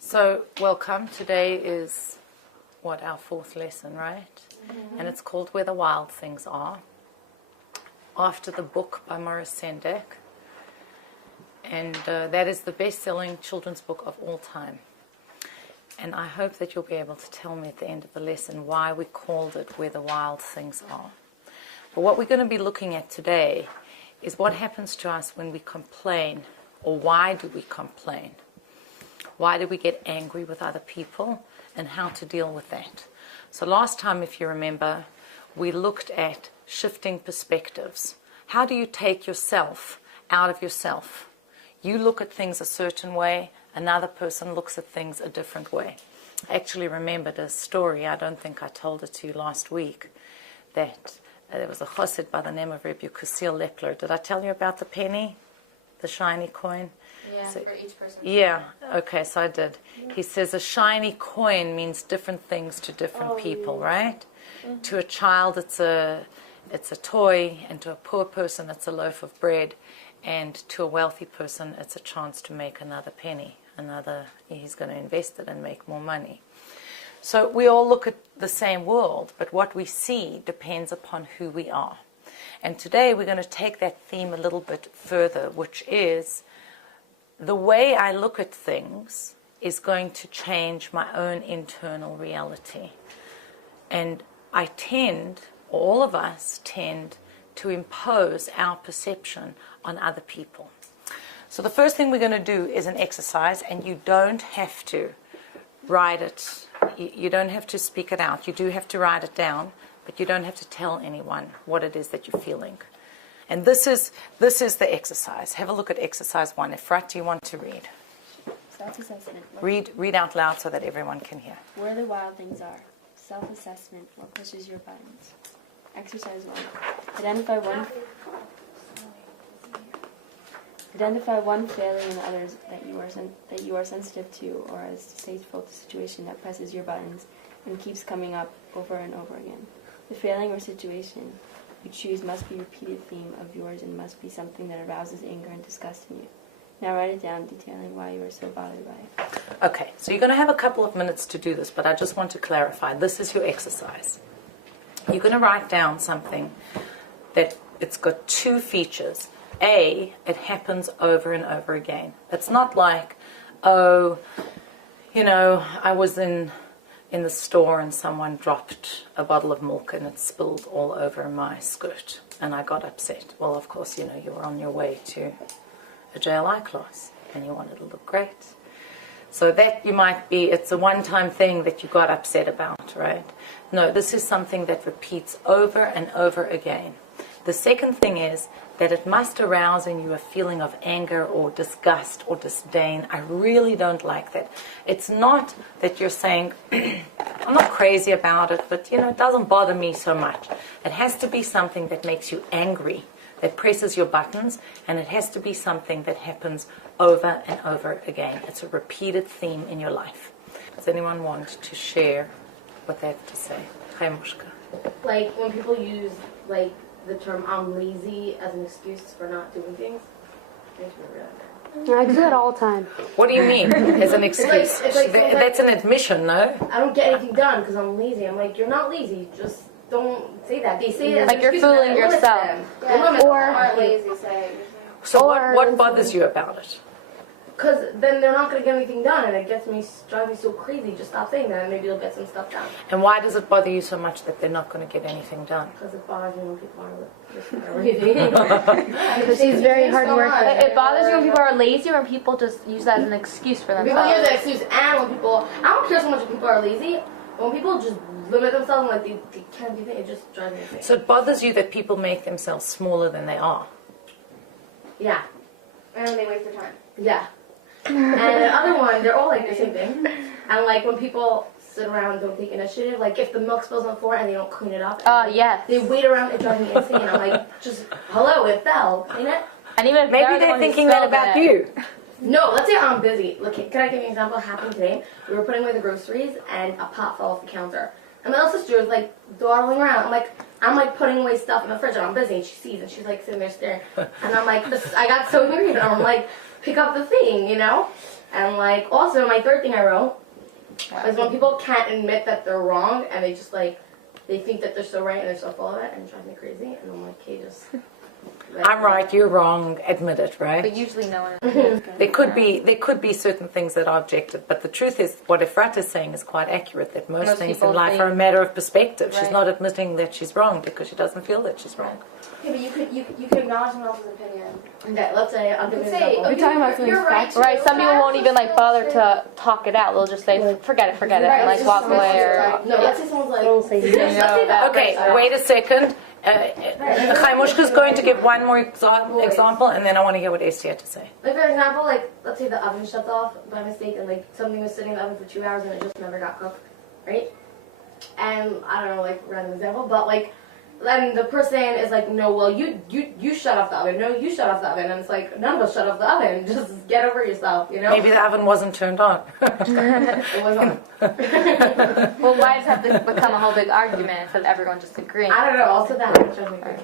So, welcome. Today is, our fourth lesson, right? Mm-hmm. And it's called Where the Wild Things Are, after the book by Maurice Sendak. And that is the best-selling children's book of all time. And I hope that you'll be able to tell me at the end of the lesson why we called it Where the Wild Things Are. But what we're going to be looking at today is what happens to us when we complain, or why do we complain? Why do we get angry with other people, and how to deal with that? So last time, if you remember, we looked at shifting perspectives. How do you take yourself out of yourself? You look at things a certain way, another person looks at things a different way. I actually remembered a story, I don't think I told it to you last week, that there was a chassid by the name of Rabbi Kusil Lepler. Did I tell you about the penny? The shiny coin? Yeah, so, for each person. Yeah, okay, so I did. He says a shiny coin means different things to different people, right? Mm-hmm. To a child it's a toy, and to a poor person it's a loaf of bread, and to a wealthy person it's a chance to make another penny. He's going to invest it and make more money. So we all look at the same world, but what we see depends upon who we are. And today we're going to take that theme a little bit further, which is the way I look at things is going to change my own internal reality. And all of us tend to impose our perception on other people. So the first thing we're going to do is an exercise, and you don't have to write it. You don't have to speak it out. You do have to write it down, but you don't have to tell anyone what it is that you're feeling. And this is the exercise. Have a look at exercise 1. Efrat, do you want to read? Self-assessment. Read out loud so that everyone can hear. Where the wild things are. Self-assessment. What pushes your buttons? Exercise 1. Identify one failing in others that you are sensitive to, or as distasteful to situation that presses your buttons and keeps coming up over and over again. The failing or situation you choose must be a repeated theme of yours and must be something that arouses anger and disgust in you. Now write it down, detailing why you are so bothered by it. Okay, so you're going to have a couple of minutes to do this, but I just want to clarify. This is your exercise. You're going to write down something that it's got two features. A, it happens over and over again. It's not like, I was in the store and someone dropped a bottle of milk and it spilled all over my skirt and I got upset. Well, of course, you were on your way to a JLI class and you wanted to look great. So that it's a one-time thing that you got upset about, right? No, this is something that repeats over and over again. The second thing is that it must arouse in you a feeling of anger or disgust or disdain. I really don't like that. It's not that you're saying, I'm not crazy about it, but it doesn't bother me so much. It has to be something that makes you angry, that presses your buttons, and it has to be something that happens over and over again. It's a repeated theme in your life. Does anyone want to share what they have to say? Hi, Mushka. Like when people use the term "I'm lazy" as an excuse for not doing things. I do that all the time. What do you mean, as an excuse? That's an admission, no? I don't get anything done because I'm lazy. I'm like, you're not lazy. Just don't say that. They say it as like you're fooling yourself. Yeah. Or lazy say. So what bothers you about it? Because then they're not going to get anything done, and it drives me so crazy. Just stop saying that, and maybe they'll get some stuff done. And why does it bother you so much that they're not going to get anything done? Because it bothers me when people are lazy. Because she's very hard working. It bothers you when people are lazy, or when people just use that as an excuse for themselves. People use that excuse, and when people, I don't care so much if people are lazy. When people just limit themselves and they can't do things, it just drives me crazy. So it bothers you that people make themselves smaller than they are? Yeah. And they waste their time. Yeah. And the other one, they're all like the same thing. And like when people sit around and don't take initiative, like if the milk spills on the floor and they don't clean it up, yes. They wait around, it drives me insane. I'm like, just hello, it fell, clean it. And even maybe they're thinking that about you. No, let's say I'm busy. Look, can I give you an example? It happened today. We were putting away the groceries and a pot fell off the counter. And my little sister was like dawdling around. I'm like putting away stuff in the fridge and I'm busy and she sees and she's like sitting there staring. And I'm like, I got so weird and I'm like, pick up the thing, you know? And like, also my third thing I wrote is when people can't admit that they're wrong and they just like, they think that they're so right and they're so full of it and it drives me crazy. And I'm like, okay, just... I'm right, you're wrong, admit it, right? But usually no one. There could be certain things that are objective, but the truth is, what Efrat is saying is quite accurate, that most things in people life think- are a matter of perspective. She's Right. not admitting that she's wrong because she doesn't feel that she's wrong. Yeah, but you could acknowledge someone else's opinion. Okay, let's say, I'll give you an Say, example. you're talking about something factual. Right, some people won't even like bother to talk it out. They'll just say, forget it, and like walk away or... No, let's say someone's like, let's say that Okay, person. wait a second. Chaimushka's going to give one more example, and then I want to hear what Esther had to say. Like for example, like let's say the oven shut off by mistake and like something was sitting in the oven for 2 hours and it just never got cooked, right? And I don't know, like random example, but like then the person is like, no, well you shut off the oven, no, you shut off the oven, and it's like none of us shut off the oven. Just get over yourself, you know? Maybe the oven wasn't turned on. It was on. Well, why does it have to become a whole big argument instead of everyone just agreeing? I don't know. Also that drives me crazy.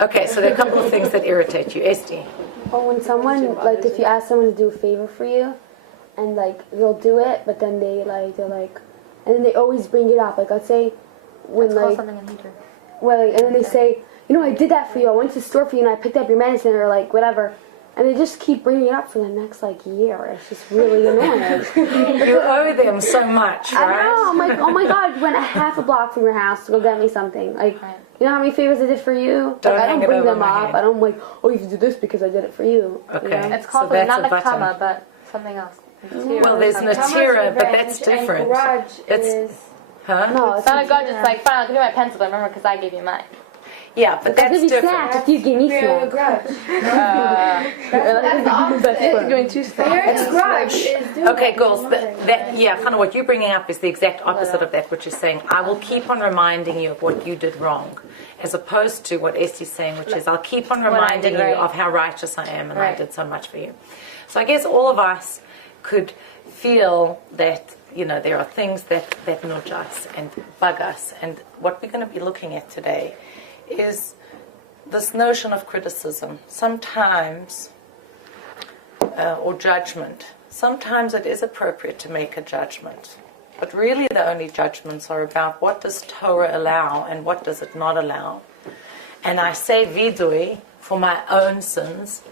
Okay, so there are a couple of things that irritate you. Esther. Or when someone, like, if you ask someone to do a favor for you, and, like, they'll do it, but then they're like, and then they always bring it up. Like, let's say, when, Let's call like, something in Hebrew. well, like, and then they say, you know, I did that for you. I went to the store for you, and I picked up your medicine, or, like, whatever. And they just keep bringing it up for the next, like, year. It's just really annoying. You owe them so much, I right? know. I'm like, oh, my God, you went a half a block from your house to go get me something. Like, Right. you know how many favors I did for you? Don't Like, I hang don't it bring over them my up. head. I don't, like, oh, you have to do this because I did it for you. Okay. You know? It's called So that's not a like button. kama, but something else. Well, there's natira, but that's different. It's, huh? No, It's not a grudge, it's like, fine, I'll give you my pencil, but remember, because I gave you mine. Yeah, but I'll that's give you different. snacks if you give me snacks. grudge. That's the opposite. Doing two steps. Parents' grudge is doing Okay, that. girls, kind of what you're bringing up is the exact opposite of that, which is saying, I will keep on reminding you of what you did wrong, as opposed to what Esther's saying, which is, I'll keep on What I reminding did you right. of how righteous I am and I Right. did so much for you. So I guess all of us could feel that, you know, there are things that nudge us and bug us, and what we're going to be looking at today is this notion of criticism. Sometimes or judgment. Sometimes it is appropriate to make a judgment. But really the only judgments are about what does Torah allow and what does it not allow. And I say vidui for my own sins.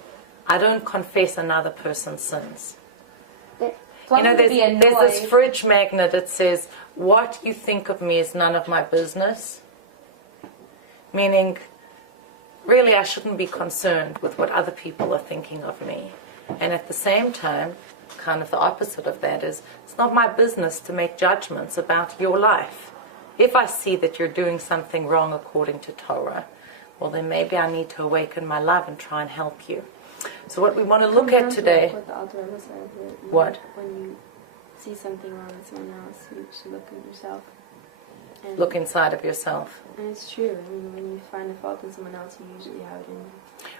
I don't confess another person's sins. You know, there's this fridge magnet that says, what you think of me is none of my business. Meaning, really, I shouldn't be concerned with what other people are thinking of me. And at the same time, kind of the opposite of that is, it's not my business to make judgments about your life. If I see that you're doing something wrong according to Torah, well, then maybe I need to awaken my love and try and help you. So what we want to look at today... What the Alter Rebbe said, that What? When you see something wrong with someone else, you should look at yourself. And, Look inside of yourself. and it's true. I mean, when you find a fault in someone else, you usually have it in you.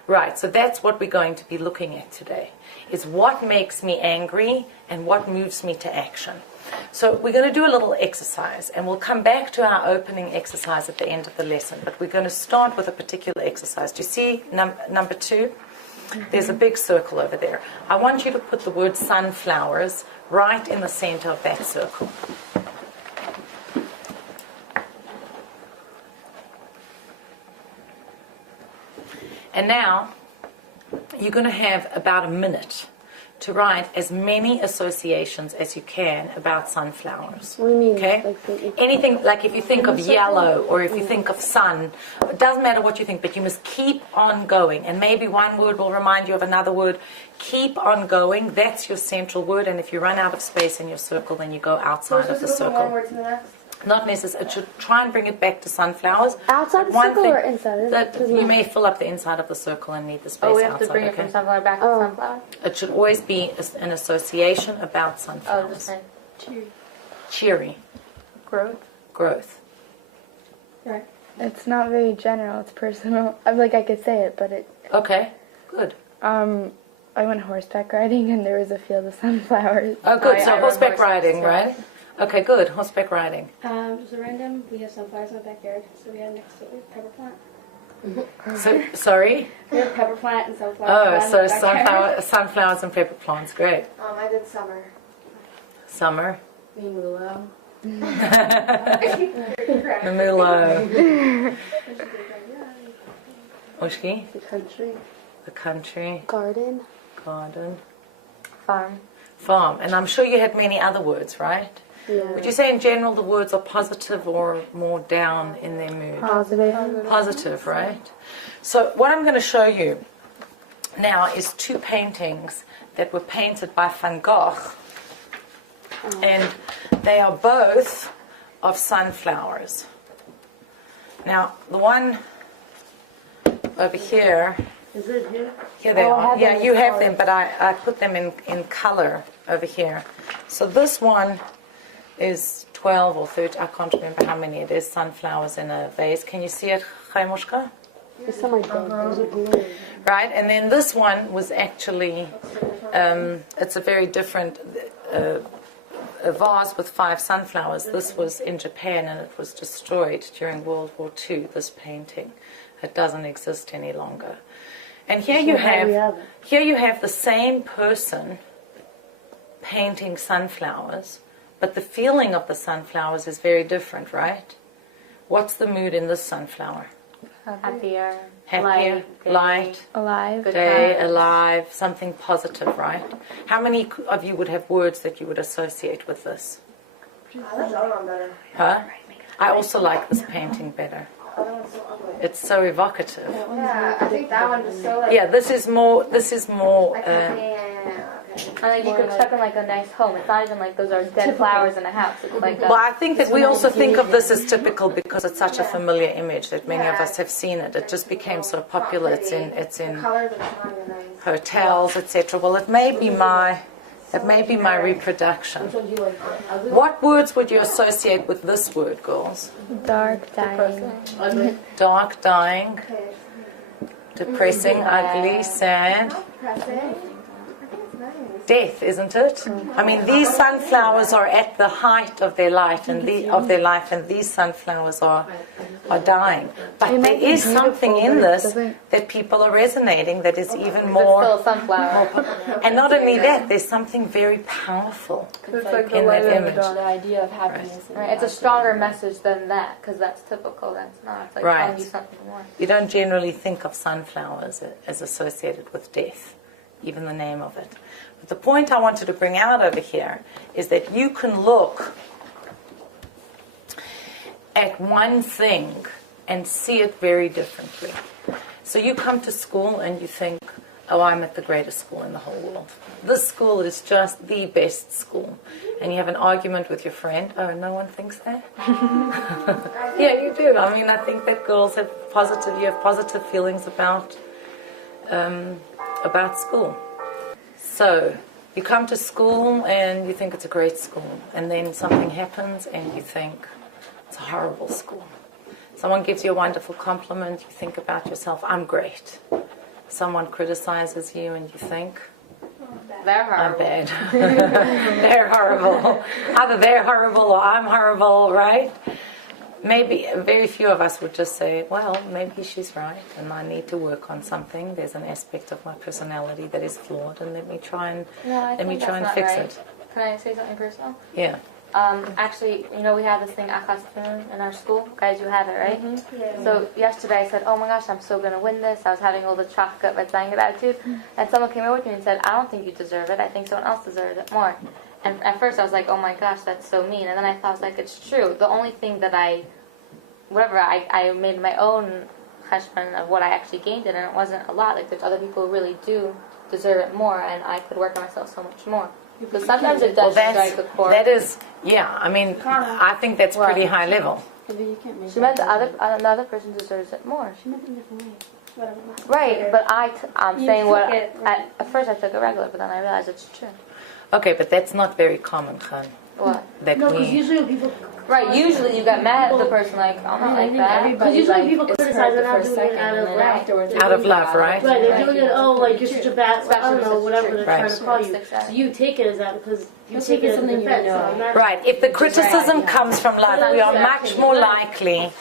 Right, so that's what we're going to be looking at today, is what makes me angry and what moves me to action. So we're going to do a little exercise, and we'll come back to our opening exercise at the end of the lesson, but we're going to start with a particular exercise. Do you see number 2? There's a big circle over there. I want you to put the word sunflowers right in the center of that circle. And now, you're going to have about a minute to write as many associations as you can about sunflowers. What do you mean? Okay? Like, Anything, like if you think of yellow or if you think of sun, it doesn't matter what you think, but you must keep on going. And maybe one word will remind you of another word. Keep on going. That's your central word. And if you run out of space in your circle, then you go outside of the From one circle. word to the next. Not necessarily. It should try and bring it back to sunflowers. outside the One circle thing or inside? that Doesn't you matter. may fill up the inside of the circle and need the space Oh, we have outside. to bring it okay? from sunflower back to Oh. sunflower? It should always be an association about Oh, sunflowers. just saying. Cheery. Growth? Growth. It's not very general. It's personal. I'm like I could say it, but it. Okay. Good. I went horseback riding and there was a field of sunflowers. Oh, good. So I rode horseback horses, riding, yeah. right? Okay, good. Horseback riding. Just a random. We have sunflowers in my backyard, so we have next to it a pepper plant. So, sorry? We have pepper plant and sunflower Oh, plant so in the backyard. sunflowers and pepper plants. Great. I did summer. Summer. Mulo. Mamulo. Oshki? The country. The country. Garden. Garden. Farm. Farm. And I'm sure you had many other words, right? Yeah. Would you say in general the words are positive or more down in their mood? Positive. Positive, right? So what I'm going to show you now is two paintings that were painted by Van Gogh. And they are both of sunflowers. Now, the one over here, Is it here? here they Oh, I are. have Yeah, them you in have color. them, but I put them in color over here. So this one is 12 or 13, I can't remember how many it is, sunflowers in a vase. Can you see it, Chaimushka? It's something like that. Those are blue. Right, and then this one was actually, it's a very different, a vase with 5 sunflowers. This was in Japan and it was destroyed during World War II, this painting. It doesn't exist any longer. And here you have the same person painting sunflowers, but the feeling of the sunflowers is very different, right? What's the mood in this sunflower? Happier. Happier, light, Alive. day, alive, something positive, right? How many of you would have words that you would associate with this? That's the other one better. Huh? I also like this painting better. The other one's so ugly. It's so evocative. Yeah, I think that one is so like. Yeah, this is more. Yeah. And like you could expect in like a nice home. It's not even like those are dead flowers in a house. It's like Well, I think that we also think of this as typical because it's such a familiar image that many of us have seen it. It just became so popular. It's in Colors are not even nice. hotels, etc. Well, it may be my reproduction. Which one do you like? Ugly? What words would you associate with this word, girls? Dark, dying. Ugly. Dark, dying, Okay. depressing, ugly, sad. Pressing. I think it's nice. Death, isn't it? I mean, these sunflowers are at the height of their life, and these sunflowers are dying. But It there might be is something beautiful, in but it this doesn't- that people are resonating that is even it's more. still a sunflower. And not only that, there's something very powerful It's like the in light that of the image. dawn. The idea of happiness. and Right, it's a stronger message than that because that's typical. That's not. It's like Right. telling you something more. You don't generally think of sunflowers as associated with death, even the name of it. But the point I wanted to bring out over here is that you can look at one thing and see it very differently. So you come to school and you think, oh, I'm at the greatest school in the whole world. This school is just the best school. And you have an argument with your friend. Oh, no one thinks that? Yeah, you do. I mean, I think that girls have you have positive feelings about school. So you come to school and you think it's a great school. And then something happens and you think it's a horrible school. Someone gives you a wonderful compliment, you think about yourself, I'm great. Someone criticizes you and you think, They're I'm horrible. bad. They're horrible. Either they're horrible or I'm horrible, right? Maybe very few of us would just say, well, maybe she's right and I need to work on something. There's an aspect of my personality that is flawed and let me try and fix it. Can I say something personal? Yeah. Actually, we have this thing, Achastun, in our school. Guys, you have it, right? Yeah. So yesterday I said, oh my gosh, I'm so going to win this. I was having all the chocolate red blanket attitude. And someone came over to me and said, I don't think you deserve it. I think someone else deserves it more. And at first I was like, oh my gosh, that's so mean. And then I thought, I was like, it's true. The only thing that I made my own cheshbon of what I actually gained it, and it wasn't a lot. Like, there's other people who really do deserve it more, and I could work on myself so much more. Because sometimes it does strike a chord. That is, yeah, I mean, I think that's pretty high level. You can't make She meant the other person deserves it more. She meant it in a different way. Whatever. Right, but I'm You saying what took it, at first I took it regular, but then I realized it's true. Okay, but that's not very common, Khan. What? That No, because we, usually when people Right, usually you get mad at the person like, I'm not like that. Because usually people criticize they're not doing it out of love. Out of love, right? Right, they're doing it, oh, like, you're such a bad, I don't know, whatever they're Right. trying to call you. So you take it as that because you take it as a defense. So I'm not Right, if the criticism comes from love, we are much more likely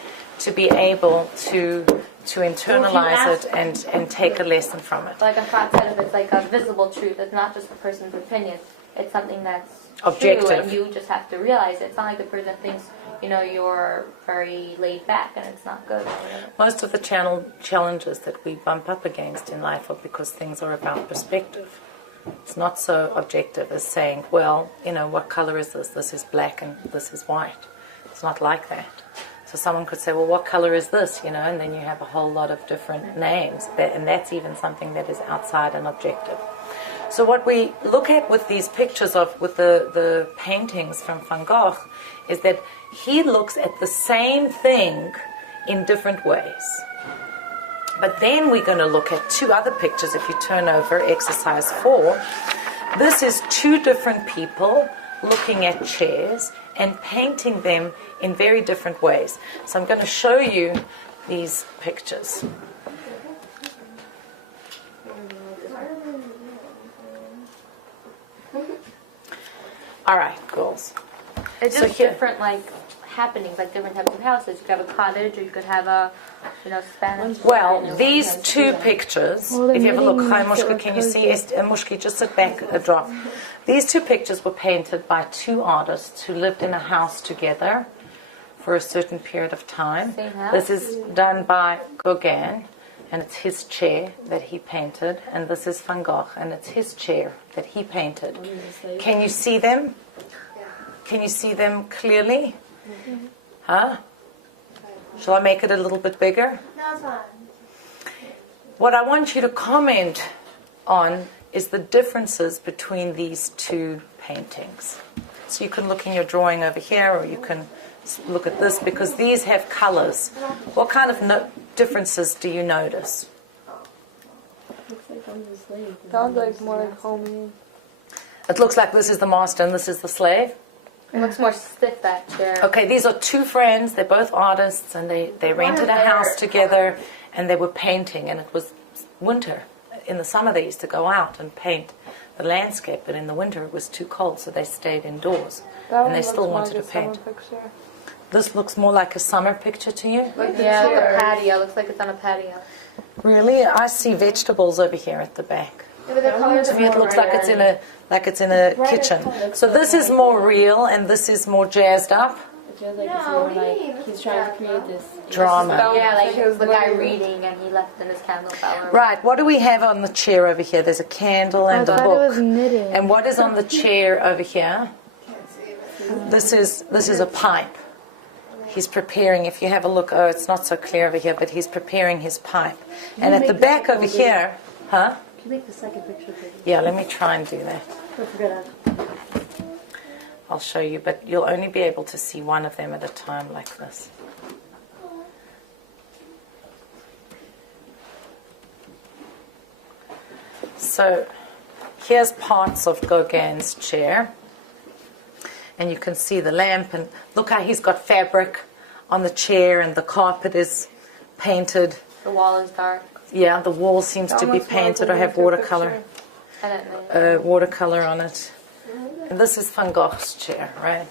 to be able to internalize it and take a lesson from it. Like Afat said, if it's like a visible truth, it's not just the person's opinion. It's something that's Objective. true, and you just have to realize it. It's not like the person thinks, you're very laid back and it's not good or whatever. Most of the challenges that we bump up against in life are because things are about perspective. It's not so objective as saying, well, what color is this? This is black and this is white. It's not like that. So someone could say, well, what color is this? And then you have a whole lot of different names. And that's even something that is outside and objective. So what we look at with these pictures with the paintings from Van Gogh is that he looks at the same thing in different ways. But then we're going to look at two other pictures. If you turn over exercise 4, this is two different people looking at chairs and painting them in very different ways. So I'm going to show you these pictures. All right, girls. It's So just here- different, happenings, different types of houses. You could have a cottage, or you could have a, Spanish. Well, these two pictures, if you have a look, hi Mushka, can you see? Mushki, just sit back a drop. These two pictures were painted by two artists who lived in a house together for a certain period of time. Same house? This is done by Gauguin, and it's his chair that he painted, and this is Van Gogh, and it's his chair that he painted. Can you see them? Can you see them clearly? Huh? Shall I make it a little bit bigger? No, it's fine. What I want you to comment on is the differences between these two paintings. So you can look in your drawing over here, or you can look at this, because these have colors. What kind of differences do you notice? Looks like I'm the slave. Sounds like more like homey. It looks like this is the master and this is the slave. It looks more stiff back there. Okay, these are two friends. They're both artists, and they rented a house together, and they were painting, and it was winter. In the summer they used to go out and paint the landscape, but in the winter it was too cold, so they stayed indoors, and they still wanted to paint. This looks more like a summer picture to you? Yeah, the patio. Looks like it's on a patio. Really? I see vegetables over here at the back. Yeah, but the colors To me it looks like it's in a kitchen. So this is more real, and this is more jazzed up. It feels like it's more like he's trying to create this Drama. Yeah, like it was the guy reading and he left in his candle flower. Right, what do we have on the chair over here? There's a candle and a I thought it was book. knitting. And what is on the chair over here? This is a pipe. He's preparing, if you have a look, it's not so clear over here, but he's preparing his pipe. And at the back over here, huh? Can you make the second picture bigger? Yeah, let me try and do that. Don't forget that. I'll show you, but you'll only be able to see one of them at a time like this. So here's parts of Gauguin's chair. And you can see the lamp, and look how he's got fabric on the chair, and the carpet is painted. The wall is dark. Yeah, the wall seems to be painted or have watercolor. I don't know. Watercolor on it. And this is Van Gogh's chair, right?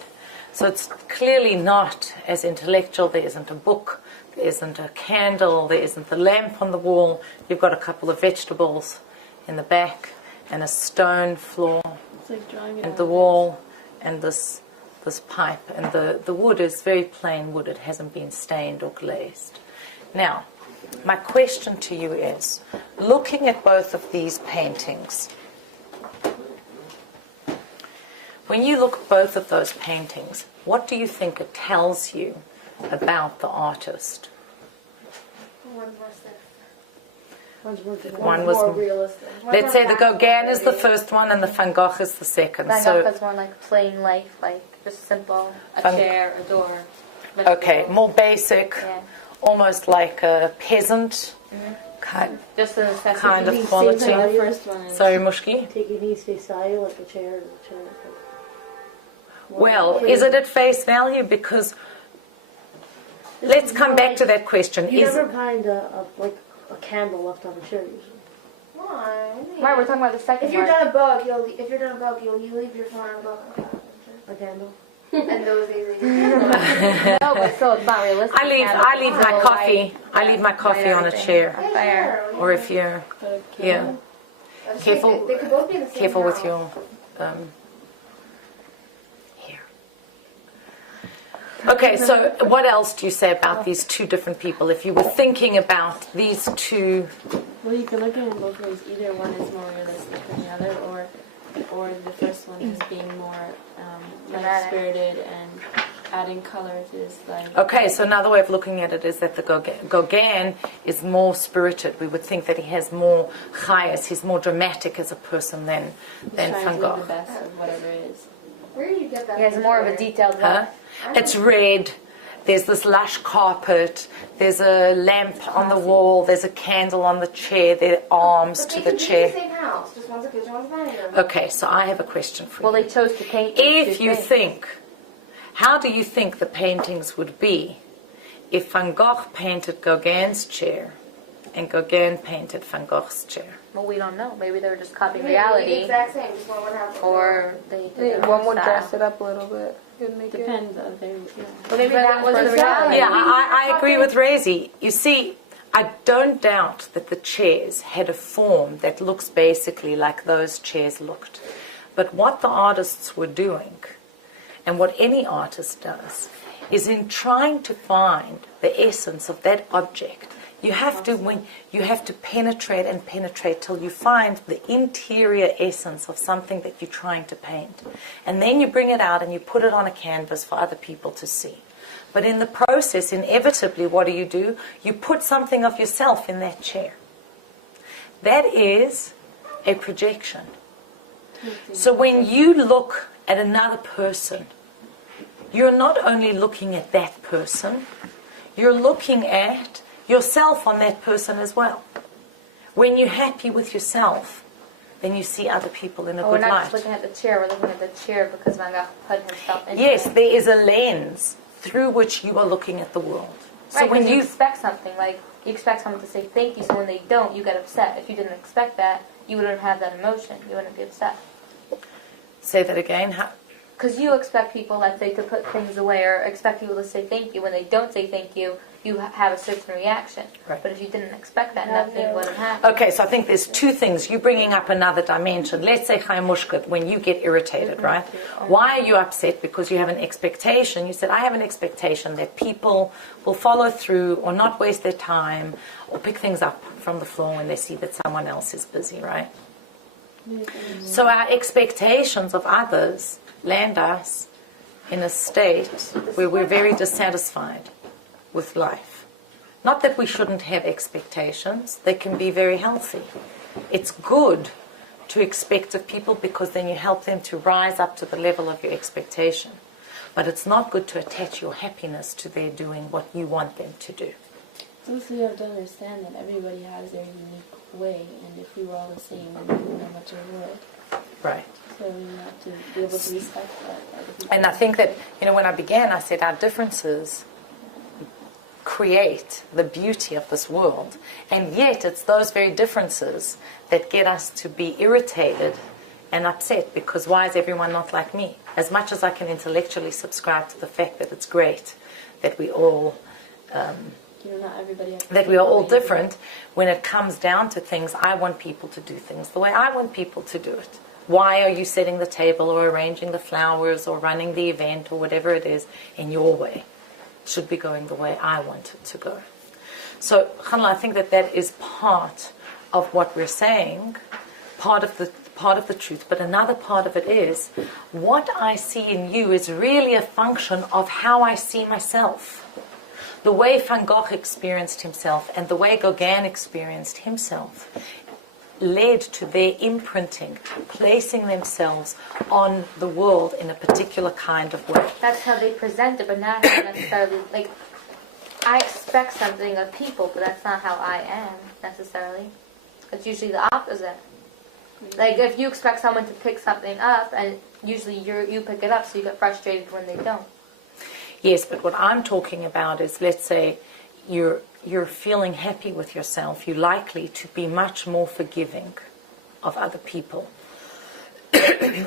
So it's clearly not as intellectual. There isn't a book, there isn't a candle, there isn't the lamp on the wall. You've got a couple of vegetables in the back, and a stone floor, It's like drawing it and out. the wall, and this pipe. And the wood is very plain wood. It hasn't been stained or glazed. Now, my question to you is, looking at both of these paintings, when you look at both of those paintings, what do you think it tells you about the artist? One's more stiff. One was more realistic. Let's say the Gauguin is the first one and the Van Gogh is the second. Van So, Gogh is more like plain life, like just simple. A Van- chair, a door. okay, more basic, Yeah. almost like a peasant Just the necessity. kind of Same quality. thing. The first one is Sorry, Mushki? Taking these face value like the chair. Well, is it at face value? Because let's come back to that question. You Is never find a candle left on a chair usually. Why? Right, we're talking about the second If you're one. done a bug, you leave your phone on a bug. A candle. And those days, No, but still, it's not realistic. I leave my coffee. I leave my coffee on a chair. On fire. Or if you're, yeah, careful. They could both be in the same Careful with house. your hair. Okay, so what else do you say about these two different people? If you were thinking about these two, Well, you can look at it in both ways. Either one is more realistic than the other, or the first one is being more light-spirited and adding colors is like... okay, so another way of looking at it is that the Gauguin is more spirited. We would think that he has more chayas, he's more dramatic as a person than trying Van to do Gogh. the best of whatever it is. Where do you get that? He has more of a detailed Huh? It's red. There's this lush carpet. There's a lamp on the wall. There's a candle on the chair. There are arms to the But they could be in the chair. same house. Just one's a kitchen, one's a dining room. Okay, so I have a question for Well, you. they chose to paint If two you things. think, how do you think the paintings would be if Van Gogh painted Gauguin's chair and Gauguin painted Van Gogh's chair? Well, we don't know. Maybe they were just copying The reality, exact same. Just one would have. or they did their One own would style. dress it up a little bit. It would make it. Depends on their... Well, maybe that was the reality. Yeah, I agree with Razy. You see, I don't doubt that the chairs had a form that looks basically like those chairs looked. But what the artists were doing, and what any artist does, is in trying to find the essence of that object. You have to penetrate and penetrate till you find the interior essence of something that you're trying to paint. And then you bring it out and you put it on a canvas for other people to see. But in the process, inevitably, what do? You put something of yourself in that chair. That is a projection. So when you look at another person, you're not only looking at that person, you're looking at yourself on that person as well. When you're happy with yourself, then you see other people in a We're good not light. just looking at the chair, we're looking at the chair because Van Gogh put himself into Yes, it. there is a lens through which you are looking at the world. So Right, when because you you expect something, like you expect someone to say thank you, so when they don't, you get upset. If you didn't expect that, you wouldn't have that emotion. You wouldn't be upset. say that again, Because you expect people, let's say, to put things away or expect people to say thank you. When they don't say thank you, you have a certain reaction. Right. But if you didn't expect that, nothing would have happened. okay, so I think there's two things. You're bringing up another dimension. Let's say, Chaimushka, when you get irritated, right? Why are you upset? Because you have an expectation. You said, I have an expectation that people will follow through or not waste their time or pick things up from the floor when they see that someone else is busy, right? So our expectations of others land us in a state where we're very dissatisfied with life. Not that we shouldn't have expectations, they can be very healthy. It's good to expect of people because then you help them to rise up to the level of your expectation. But it's not good to attach your happiness to their doing what you want them to do. So you have to understand that everybody has their unique way, and if we were all the same, then we wouldn't have much of a world. Right. So we have to be able to respect that. Other people. And I think that, when I began, I said our differences create the beauty of this world. And yet it's those very differences that get us to be irritated and upset because why is everyone not like me? As much as I can intellectually subscribe to the fact that it's great that we all Not everybody has that we are all different, when it comes down to things, I want people to do things the way I want people to do it. Why are you setting the table or arranging the flowers or running the event or whatever it is in your way? It should be going the way I want it to go. So, Chanla, I think that is part of what we're saying, part of the truth, but another part of it is what I see in you is really a function of how I see myself. The way Van Gogh experienced himself and the way Gauguin experienced himself led to their imprinting, placing themselves on the world in a particular kind of way. That's how they present it, but not how necessarily, like, I expect something of people, but that's not how I am, necessarily. It's usually the opposite. Like if you expect someone to pick something up, and usually you pick it up, so you get frustrated when they don't. Yes, but what I'm talking about is, let's say you're feeling happy with yourself, you're likely to be much more forgiving of other people.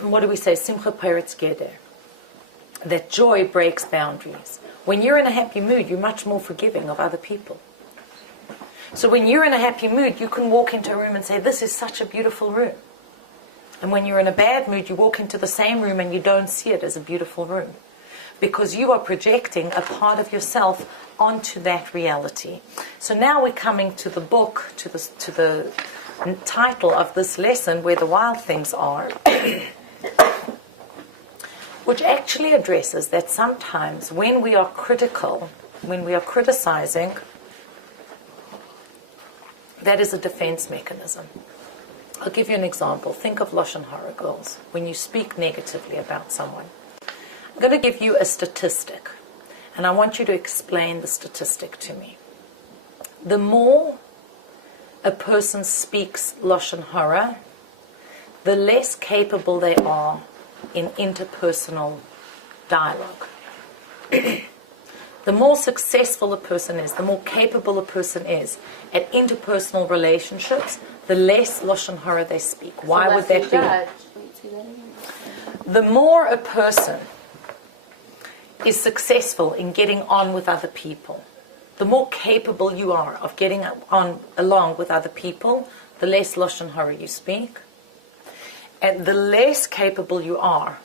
What do we say? Simcha peretz geder. That joy breaks boundaries. When you're in a happy mood, you're much more forgiving of other people. So when you're in a happy mood, you can walk into a room and say, this is such a beautiful room. And when you're in a bad mood, you walk into the same room and you don't see it as a beautiful room. Because you are projecting a part of yourself onto that reality. So now we're coming to the book, to the title of this lesson, Where the Wild Things Are, which actually addresses that sometimes when we are critical, when we are criticizing, that is a defense mechanism. I'll give you an example. Think of Lashon Hara, girls. When you speak negatively about someone, I'm going to give you a statistic, and I want you to explain the statistic to me. The more a person speaks Lashon Hara, the less capable they are in interpersonal dialogue. The more successful a person is, the more capable a person is at interpersonal relationships, the less Lashon Hara they speak. Why would that be? The more a person is successful in getting on with other people, the more capable you are of getting on along with other people, the less Lashon Hara you speak. And the less capable you are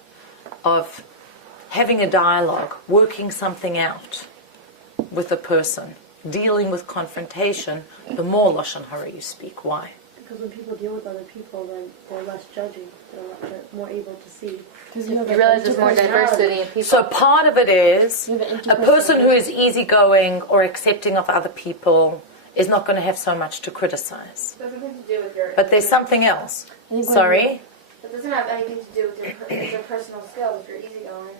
of having a dialogue, working something out with a person, dealing with confrontation, the more Lashon Hara you speak. Why? Because when people deal with other people, then they're less judging. They're more able to see. You realize there's more diversity in people. So part of it is a person who is easygoing or accepting of other people is not going to have so much to criticize. It doesn't have to do with your... But there's something else. Sorry? It doesn't have anything to do with your personal skills if you're easygoing.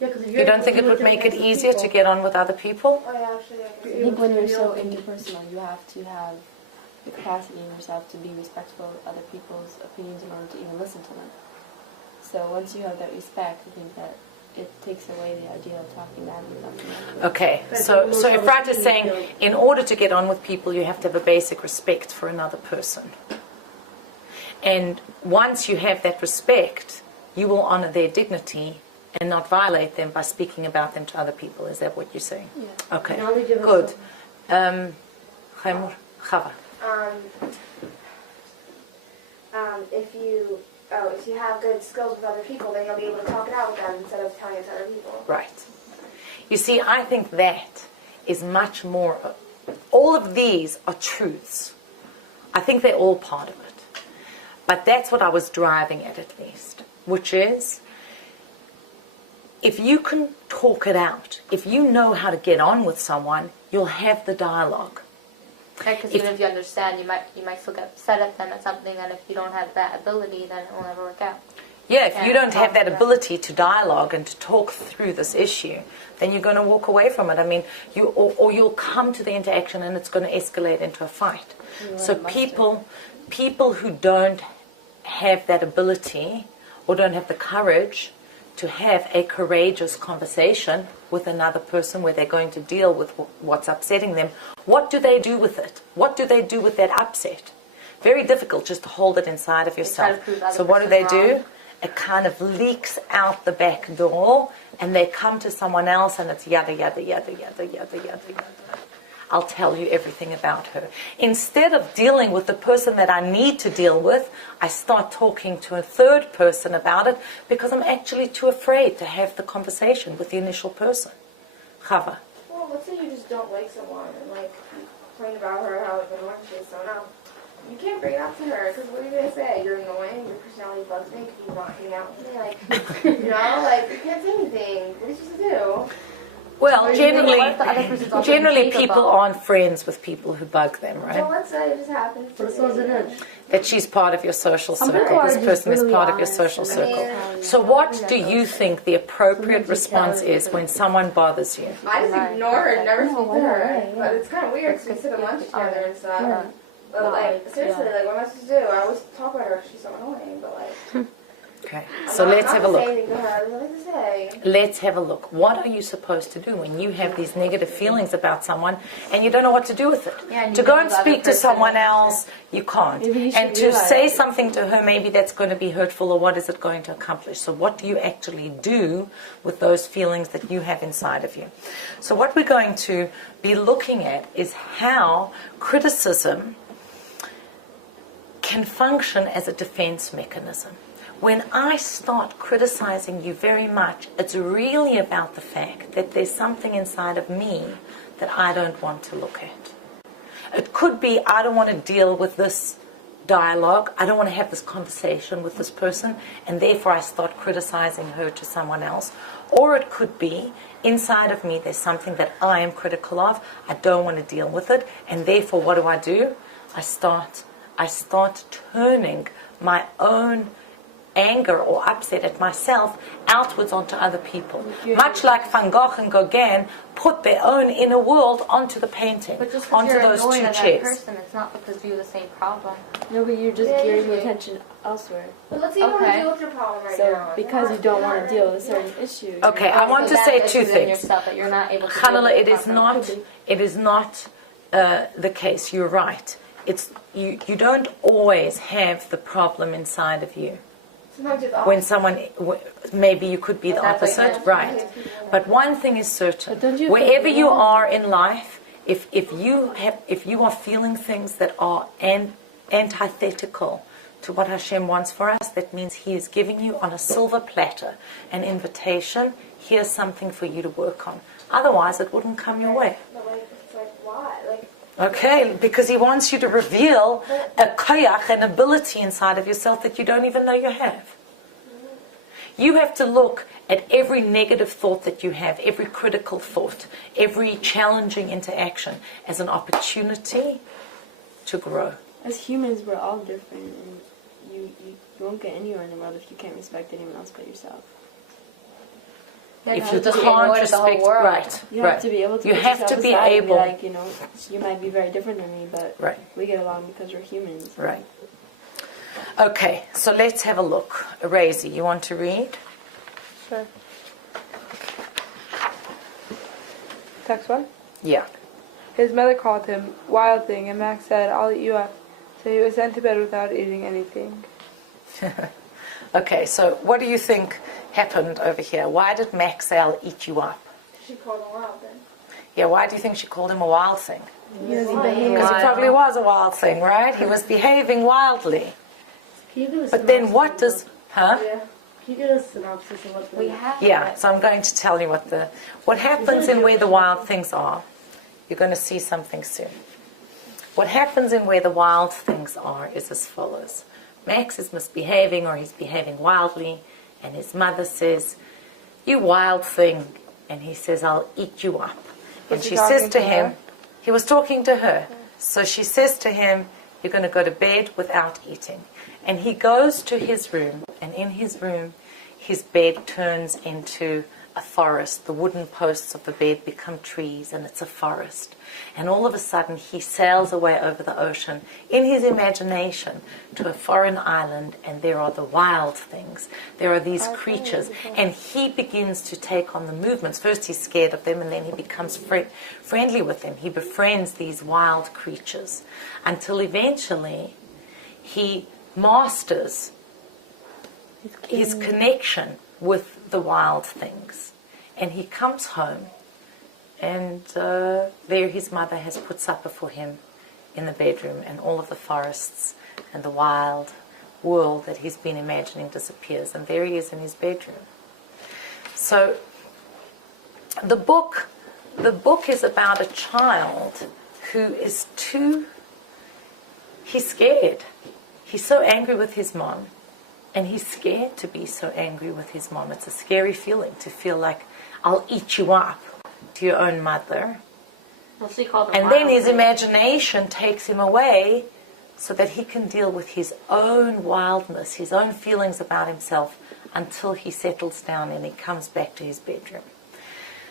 Yeah, because You don't think it would make it easier to get on with other people? Oh yeah, actually, I I can think when you're so interpersonal, you have to have the capacity in yourself to be respectful of other people's opinions in order to even listen to them. So once you have that respect, I think that it takes away the idea of talking badly about them. Okay, so Efrat is saying in order to get on with people, you have to have a basic respect for another person. And once you have that respect, you will honor their dignity and not violate them by speaking about them to other people. Is that what you're saying? Yeah. Okay, good. Chava. If you have good skills with other people, then you'll be able to talk it out with them instead of telling it to other people. Right. You see, I think that is much more... all of these are truths. I think they're all part of it. But that's what I was driving at least, which is, if you can talk it out, if you know how to get on with someone, you'll have the dialogue. Because even if you understand, you might still get upset at them at something, and if you don't have that ability, then it will never work out. Yeah, if you don't have that ability to dialogue and to talk through this issue, then you're going to walk away from it. I mean, you'll come to the interaction and it's going to escalate into a fight. So people who don't have that ability or don't have the courage to have a courageous conversation with another person where they're going to deal with what's upsetting them, what do they do with it? What do they do with that upset? Very difficult just to hold it inside of yourself. So what do they do? It kind of leaks out the back door and they come to someone else and it's yada, yada, yada, yada, yada, yada, yada. I'll tell you everything about her. Instead of dealing with the person that I need to deal with, I start talking to a third person about it because I'm actually too afraid to have the conversation with the initial person. Chava. Well, let's say you just don't like someone and like complain about her, how annoying she is. So now you can't bring it up to her because what are you gonna say? You're annoying. Your personality bugs me because you're not hanging out with me. Like, like you can't say anything. What are you supposed to do? Well, generally people aren't friends with people who bug them, right? So let's say it just happens. That she's part of your social circle. This person is part of your social circle. So what do you think the appropriate response is when someone bothers you? I just ignore her and never speak to her. But it's kind of weird because we sit at lunch together and stuff. But like, seriously, like, what am I supposed to do? I always talk about her. She's so annoying, but like. Okay, so let's have a look. Say. Let's have a look. What are you supposed to do when you have these negative feelings about someone and you don't know what to do with it? Yeah, to go and speak to someone else, you can't. You And to say something to her, maybe that's going to be hurtful, or what is it going to accomplish? So what do you actually do with those feelings that you have inside of you? So what we're going to be looking at is how criticism can function as a defense mechanism. When I start criticizing you very much, it's really about the fact that there's something inside of me that I don't want to look at. It could be I don't want to deal with this dialogue, I don't want to have this conversation with this person, and therefore I start criticizing her to someone else. Or it could be inside of me there's something that I am critical of, I don't want to deal with it, and therefore what do? I start turning my own anger or upset at myself outwards onto other people. Much like Van Gogh and Gauguin put their own inner world onto the painting, But just because onto you're those annoyed two at that chairs. person, it's not because you have the same problem. No, but you're just gearing the attention elsewhere. But let's see if you want to Okay. deal with your problem right So now. because you don't want to deal with a certain issue. Okay, I want to So say that's two issues in things. yourself that you're not able to Khalila, deal it with is properly. not the case. You're right. It's you don't always have the problem inside of you. Sometimes it's When someone, maybe you could be the That's what you opposite, right? But one thing is certain: But don't you wherever think- you are in life, if you are feeling things that are antithetical to what Hashem wants for us, that means He is giving you on a silver platter an invitation. Here's something for you to work on. Otherwise, it wouldn't come your way. But like, it's like, why? Like, Okay, because He wants you to reveal a koyach, an ability inside of yourself that you don't even know you have. You have to look at every negative thought that you have, every critical thought, every challenging interaction as an opportunity to grow. As humans, we're all different, and you won't get anywhere in the world if you can't respect anyone else but yourself. If you just can't annoyed at the whole respect, world. right, You right. have to be able to. You put have yourself to be aside and able, like, you might be very different than me, but right, we get along because we're humans. right. Okay, so let's have a look. Razy, you want to read? Sure. Text one? Yeah. His mother called him Wild Thing, and Max said, I'll eat you up. So he was sent to bed without eating anything. Okay, so what do you think happened over here? Why did Maxell eat you up? she called him wild then. Yeah, why do you think she called him a wild thing? Yes, Because he probably was a wild thing, right? He was behaving wildly. Can you give us But then what does... Huh? Yeah. Can you give us a synopsis of what the... We have Yeah, so I'm going to tell you what happens in where the wild things are. You're going to see something soon. What happens in where the wild things are is as follows. Max is misbehaving, or he's behaving wildly, and his mother says, "You wild thing," and he says, "I'll eat you up." And Was he she says talking to to him, her? he was talking to her. So she says to him, "You're going to go to bed without eating." And he goes to his room, and in his room, his bed turns into a forest. The wooden posts of the bed become trees, and it's a forest. And all of a sudden, he sails away over the ocean in his imagination to a foreign island, and there are the wild things. There are these creatures, and he begins to take on the movements. First, he's scared of them, and then he becomes friendly with them. He befriends these wild creatures until eventually he masters his connection with the wild things. And he comes home, and there his mother has put supper for him in the bedroom, and all of the forests and the wild world that he's been imagining disappears, and there he is in his bedroom. So the book is about a child who is he's scared. He's so angry with his mom, and he's scared to be so angry with his mom. It's a scary feeling to feel like, I'll eat you up, to your own mother. Well, she called him And then wild his thing. imagination takes him away so that he can deal with his own wildness, his own feelings about himself, until he settles down and he comes back to his bedroom.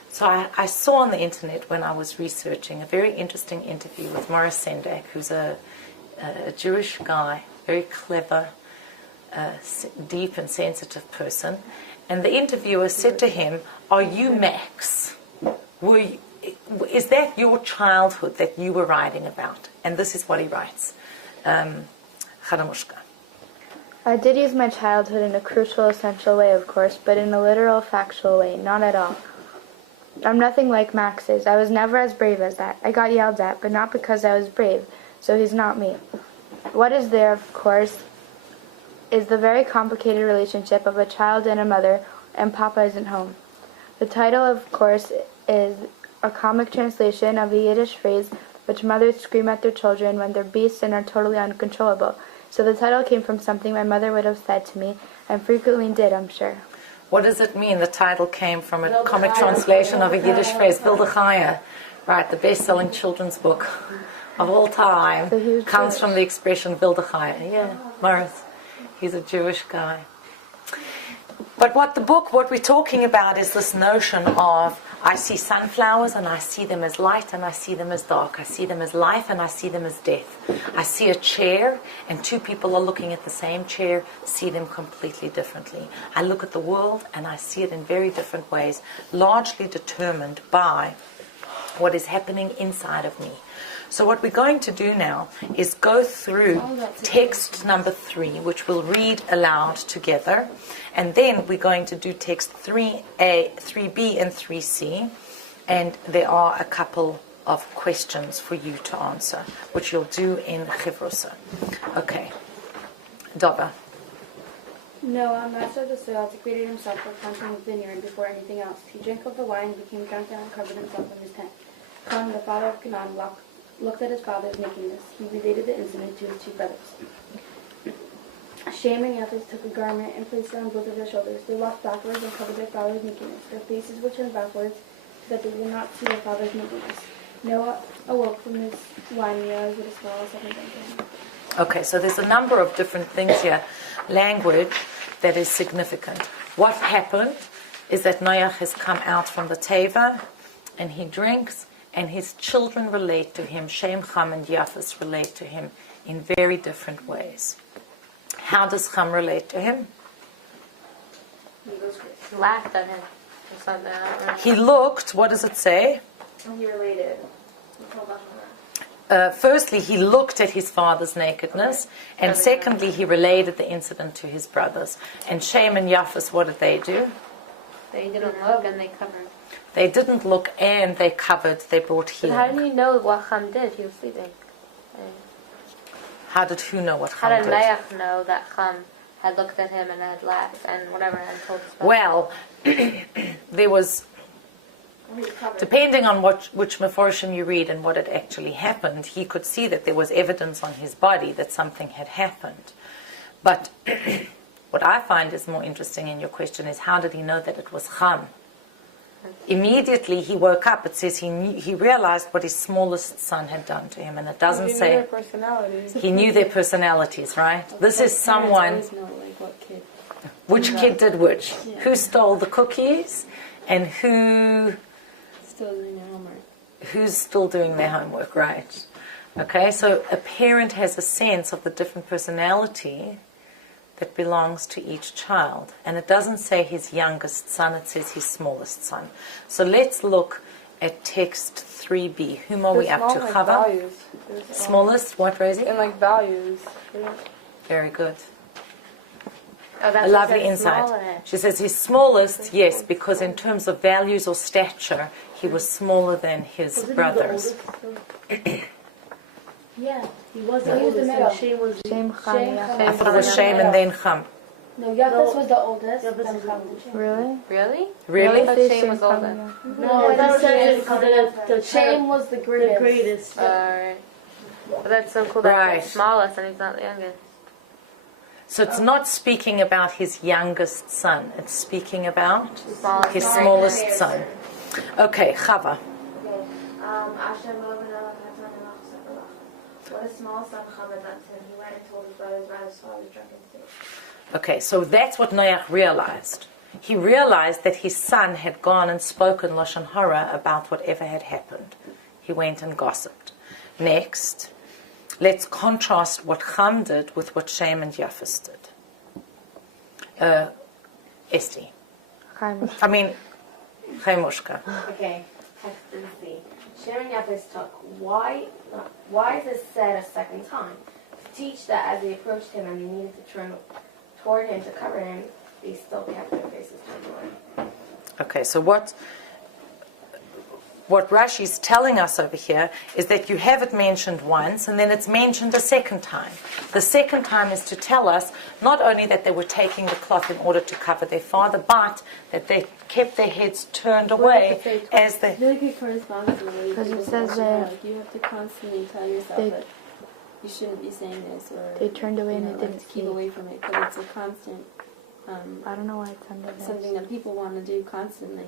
So I saw on the internet when I was researching a very interesting interview with Morris Sendak, who's a Jewish guy, very clever, deep and sensitive person. And the interviewer said to him, "Are you Max? Is that your childhood that you were writing about?" And this is what he writes. Chadamushka. I did use my childhood in a crucial, essential way, of course, but in a literal, factual way, not at all. I'm nothing like Max is. I was never as brave as that. I got yelled at, but not because I was brave, so he's not me. What is there, of course, is the very complicated relationship of a child and a mother, and Papa isn't home. The title, of course, is a comic translation of a Yiddish phrase which mothers scream at their children when they're beasts and are totally uncontrollable. So the title came from something my mother would have said to me, and frequently did, I'm sure. What does it mean? The title came from a comic translation of a Yiddish phrase, Wildechaya, right? The best-selling children's book of all time comes from the expression Wildechaya. Yeah, Morris, he's a Jewish guy. But what we're talking about is this notion of, I see sunflowers and I see them as light and I see them as dark. I see them as life and I see them as death. I see a chair and two people are looking at the same chair, see them completely differently. I look at the world and I see it in very different ways, largely determined by what is happening inside of me. So what we're going to do now is go through text number 3, which we'll read aloud together, and then we're going to do text 3A, 3B, and 3C, and there are a couple of questions for you to answer, which you'll do in Chivrusa. Okay. Dova. No, Master of the soil secreted himself for planting the vineyard before anything else. He drank of the wine, became drunk, and covered himself in his tent. Khan, the father of Canaan, looked at his father's nakedness. He related the incident to his two brothers. Shem and Japheth took a garment and placed it on both of their shoulders. They walked backwards and covered their father's nakedness. Their faces were turned backwards so that they did not see their father's nakedness. Noah awoke from his wine meal with a small second drink. Okay, so there's a number of different things here. Language that is significant. What happened is that Noach has come out from the teva and he drinks, and his children relate to him. Shem, Ham, and Japheth relate to him in very different ways. How does Ham relate to him? He laughed at him. Or something. I don't remember. He looked, what does it say? He related. Firstly, he looked at his father's nakedness, and secondly, he related the incident to his brothers. And Shem and Japheth, what did they do? They didn't look and they covered. They didn't look and they covered, they brought But healing. how do you know what Ham did? He was sleeping. How did who know what How Ham did did? Noach know that Ham had looked at him and had laughed and whatever and told his brother? Well, there was, depending on which Meforshim you read and what had actually happened, he could see that there was evidence on his body that something had happened. But what I find is more interesting in your question is, how did he know that it was Ham? Immediately he woke up. It says he realized what his smallest son had done to him, and it doesn't say their personalities. he knew their personalities, right? This is someone. Always know, like, what kid. Which kid did which? Yeah. Who stole the cookies, and Still doing their homework. who's still doing their homework, right? Okay, so a parent has a sense of the different personality that belongs to each child. And it doesn't say his youngest son, it says his smallest son. So let's look at text 3b. Whom are we up to? Like Chava? values. Smallest, what, Rosie? And like values. Very good. Oh, that's A what lovely says small insight. in it. She says his smallest, yes, because in terms of values or stature, he was smaller than his brothers. Yeah, he was No, the he was the oldest. middle. And Shem was Shem, Ham, Japheth. I thought it was Shem and then Ham. No, Japheth was the oldest. Japheth then was the Ham. oldest. Really? Really? Really? I thought Say Shane Shem, was Ham, older. Japheth. No, That that's says the Shem was the the greatest. greatest. Alright. But that's so cool that Right. he's the smallest and he's not the youngest. So it's not speaking about his youngest son. It's speaking about Smallest. his smallest son. Okay, Chava. What a small son Chava done to him. He went and told his brothers about his father's drunken state. Okay, so that's what Noach realized. He realized that his son had gone and spoken Lashon Hara about whatever had happened. He went and gossiped. Next, let's contrast what Cham did with what Shem and Yafis did. Esti. I mean, Chaimushka. Okay, text and see. Shem and Yafis took. Why is this said a second time? To teach that as they approached him and they needed to turn toward him to cover him, they still kept their faces turned away. Okay, so what Rashi's telling us over here is that you have it mentioned once and then it's mentioned a second time. The second time is to tell us not only that they were taking the cloth in order to cover their father, but that they kept their heads turned away as they... Really good correspondence in the way Because it people says say, that like, you have to constantly tell yourself they- that you shouldn't be saying this, or They turned away you and know, they like, didn't to keep see. away from it, but it's a constant I don't know why it's under something this. that people want to do constantly.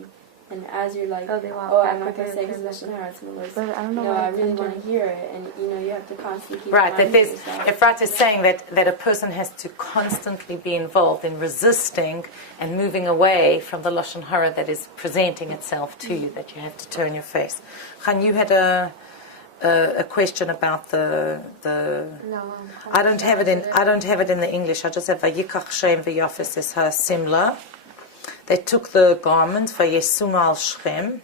And as you're like, Oh, they walk I'm not back going to say with because their it's Lashon Hara, it's in the words. But I don't know No, why I it's really under want to hear it, and you have to constantly keep Right, that reminding there's, yourself. Efrat is saying that a person has to constantly be involved in resisting and moving away from the Lashon Hara that is presenting itself to you, that you have to turn your face. Chan, you had a question about the No, I don't have it in the English. I just have Vayikach Shem v'Yafis es ha-simla. They took the garment vayesung al Shem,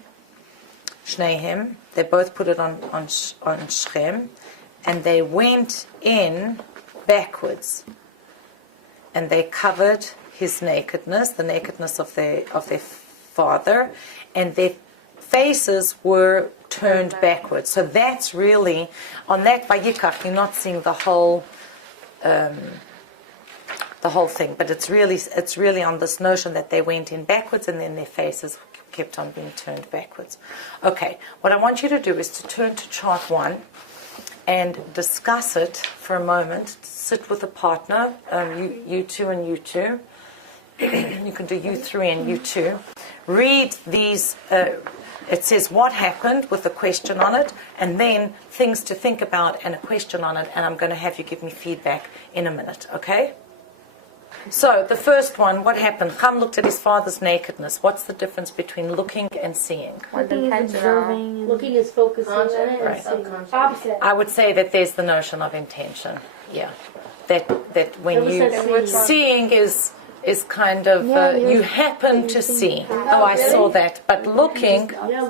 Shnehem. They both put it on Shem, and they went in backwards, and they covered his nakedness, the nakedness of their father, and their faces were turned backwards. So that's really on that Vayikach. You're not seeing the whole thing, but it's really on this notion that they went in backwards and then their faces kept on being turned backwards. Okay, what I want you to do is to turn to chart 1 and discuss it for a moment. Sit with a partner, you two and you two. You can do you 3 and you 2. Read these. It says what happened with a question on it, and then things to think about and a question on it, and I'm going to have you give me feedback in a minute, okay? So, the first one, what happened? Cham looked at his father's nakedness. What's the difference between looking and seeing? Looking is observing. Looking is focusing on it and Right. seeing. Opposite. I would say that there's the notion of intention. Yeah. That when Never you... said Seeing is kind of... you happen to see. Oh, I saw that. But looking... Yeah,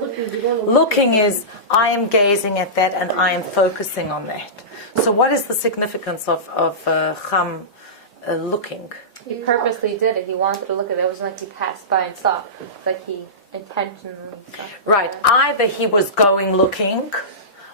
Looking is, I am gazing at that and I am focusing on that. So what is the significance of Cham looking? He purposely did it. He wanted to look at it. It wasn't like he passed by and saw. It's like he intentionally saw. Right. Either he was going looking,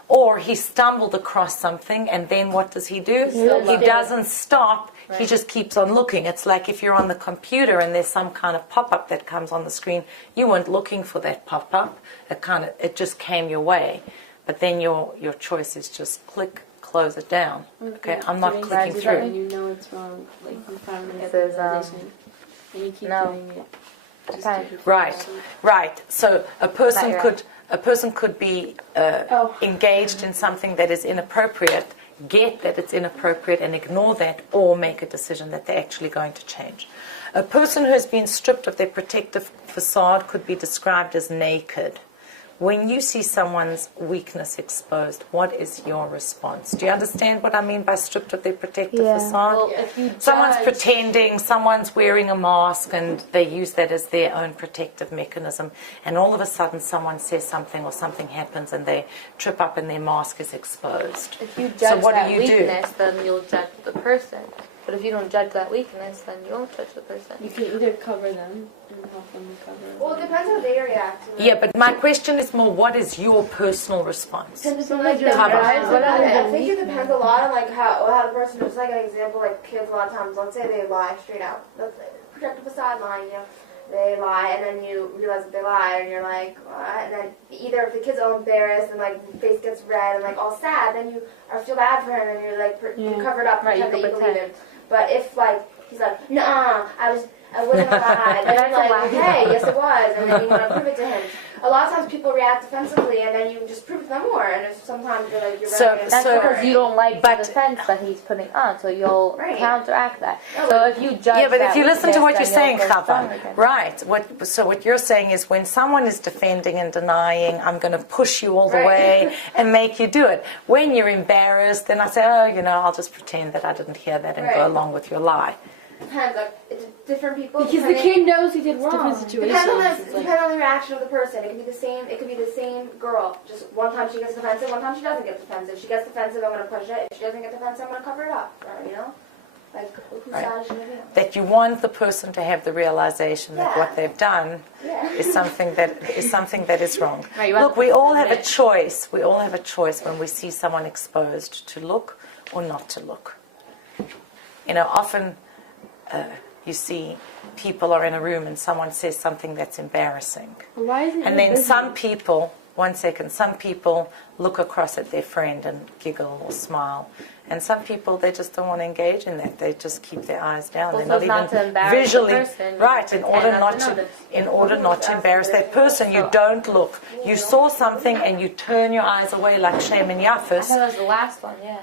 or he stumbled across something, and then what does he do? He doesn't stop. He Right. just keeps on looking. It's like if you're on the computer and there's some kind of pop-up that comes on the screen, you weren't looking for that pop-up. It just came your way. But then your choice is just click, close it down. Okay, I'm not Doing clicking that through. And you know it's wrong, like you finally get It is, the realization, and you keep no. doing it. Just Depends. to keep Right, doing right. So a person Right. could be engaged in something that is inappropriate, get that it's inappropriate and ignore that, or make a decision that they're actually going to change. A person who has been stripped of their protective facade could be described as naked. When you see someone's weakness exposed, what is your response? Do you understand what I mean by stripped of their protective Yeah. facade? Well, if you Someone's judge- pretending, someone's wearing a mask, and they use that as their own protective mechanism. And all of a sudden, someone says something or something happens, and they trip up and their mask is exposed. If you So judge what that do you do? weakness, then you'll judge the person. But if you don't judge that weakness, then you won't judge the person. You can either cover them and help them recover. Well, it depends how they react to it. Yeah, but my question is more, what is your personal response? Like Cover. I think it depends a lot on like how the person. Just like an example, like kids a lot of times. Let's say they lie straight out. Let's say protective facade lying. You know, they lie, and then you realize that they lied, and you're like, what? And then either if the kid's all embarrassed and like the face gets red and like all sad, then you feel bad for him, and you're like you cover it up, Right, you pretend that can you believe pretend. him. But if like he's like, nah, I wasn't alive, and then you're like, okay, yes it was, and then you want to prove it to him. a lot of times people react defensively, and then you just prove them more. And if sometimes you're like, you're So- right. That's because you don't like But- the defense that he's putting on, so you'll Right. counteract that. No, So if you judge Yeah, but if that you listen to what you're weakness, then saying, you'll go Chava, stronger against it. right? What you're saying is when someone is defending and denying, I'm going to push you all the Right. way and make you do it. When you're embarrassed, then I say, oh, I'll just pretend that I didn't hear that and go Right. along with your lie. Depends. Like, it's different people. Because the depending- kid knows he did wrong. Different situations. Depends on the reaction of the person. It could be the same. It could be the same girl. Just one time she gets defensive, one time she doesn't get defensive. If she gets defensive, I'm gonna push it. If she doesn't get defensive, I'm gonna cover it up. Like whose Right. side is she gonna be on? That you want the person to have the realization that Yeah. what they've done Yeah. is something that is wrong. Right, you want Look, the we person all to have a admit. choice. We all have a choice when we see someone exposed to look or not to look. Often you see people are in a room and someone says something that's embarrassing. Why is it And then some people, some people look across at their friend and giggle or smile. And some people, they just don't want to engage in that. They just keep their eyes down. Also, They're not it's not even to embarrass the visually person, you right. In pretend order not not to to, notice. in order not to embarrass that person, you don't look. You saw something and you turn your eyes away like Shem and I Yafis. thought that was the last one, yeah.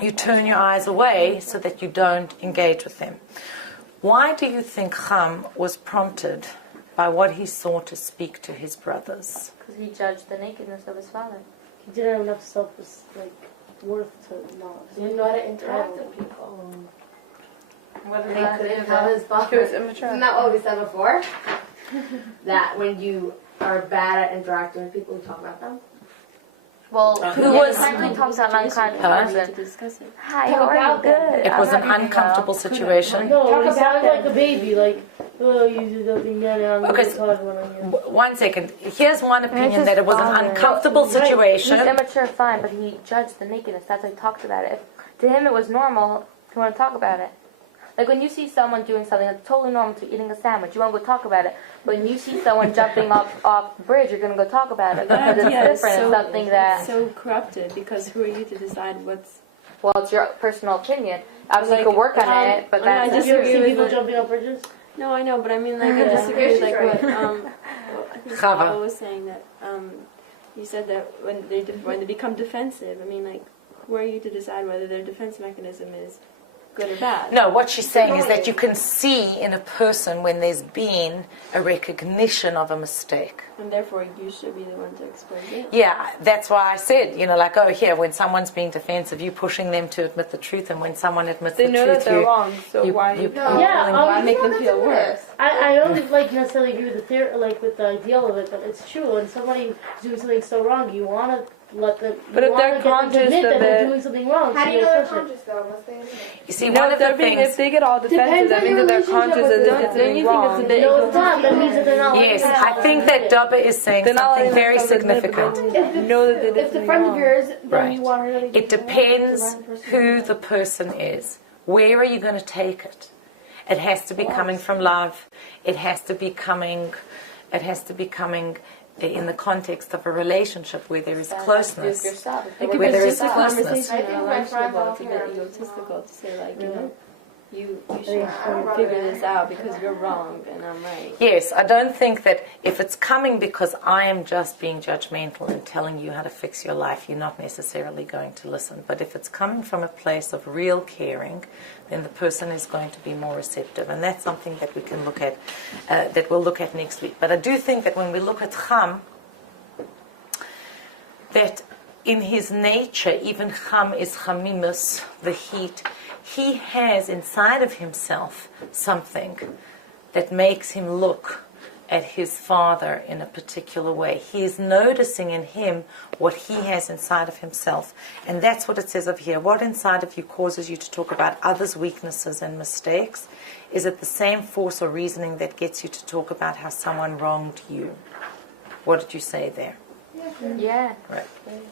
You turn your eyes away so that you don't engage with them. Why do you think Cham was prompted by what he saw to speak to his brothers? Because he judged the nakedness of his father. He didn't have enough worth to not. He didn't know how to interact with people. Whether He couldn't tell his He was father. immature. Isn't that what we said before? That when you are bad at interacting with people, you talk about them. Well, Who was- frankly talks about an unkind I need person. to discuss it. Hi, Talk how are you? about that. Good. It was an I'm happy, uncomfortable situation. No, Talk he about sounded them. like a baby, oh, you do nothing, I'm Okay, going to talk when I'm here. One second. Here's one opinion his that it was an father. uncomfortable He's situation. immature, fine, but he judged the nakedness. That's why he talked about it. If to him it was normal, he want to talk about it. Like when you see someone doing something that's totally normal to eating a sandwich, you want to go talk about it. But when you see someone jumping off the bridge, you're going to go talk about it because it's Yeah, different. It's something that, so corrupted because who are you to decide what's well, it's your personal opinion. Obviously, you Like, could work on it, but I mean, I that's just- You ever disagree see with people what- jumping on bridges? No, I know, but I mean, like, I Yeah. disagree Yeah, with, she's like, right. what, I think Chava. Chava was saying that, you said that when they become defensive, I mean, like, who are you to decide whether their defense mechanism is good or bad? No, what she's saying is that you can see in a person when there's been a recognition of a mistake. And therefore, you should be the one to expose it. Yeah, that's why I said, here, when someone's being defensive, you're pushing them to admit the truth, and when someone admits They the know truth, that they're you, wrong, so you, why? you No. Yeah, Why make them feel worse? I don't necessarily agree with the theory, with the ideal of it, but it's true. When somebody is doing something so wrong, you want to let them. But you if wanna they're get them to conscious admit of that they're it- doing something wrong. How so do you they know they're push it. conscious though? Unless they admit? You see, No, one of the if they get all defensive, Depends that on means your that they're relationship conscious with that the- they're Don't you doing think it's wrong. a bit- No, it's not. That means that they're not. Yes, letting I it think out. that Dobba is saying They're not something letting very themselves admit, but significant. they know that they did If the something friend of wrong. yours, then Right. you want her to It depends who the person is. Where are you going to take it? It has to be coming from love. It has to be coming in the context of a relationship where there is closeness. Like, if Where there it's is just a closeness. conversation I think around my lunch friends table, all it's a here. bit egotistical to say, like, you I should don't figure know. this out because you're wrong and I'm right. Yes, I don't think that if it's coming because I am just being judgmental and telling you how to fix your life, you're not necessarily going to listen. But if it's coming from a place of real caring, then the person is going to be more receptive. And that's something that we can look at, that we'll look at next week. But I do think that when we look at Cham, that in his nature, even Cham is Chamimus, the heat, he has inside of himself something that makes him look at his father in a particular way. He is noticing in him what he has inside of himself. And that's what it says over here. What inside of you causes you to talk about others' weaknesses and mistakes? Is it the same force or reasoning that gets you to talk about how someone wronged you? What did you say there? Yeah. Right.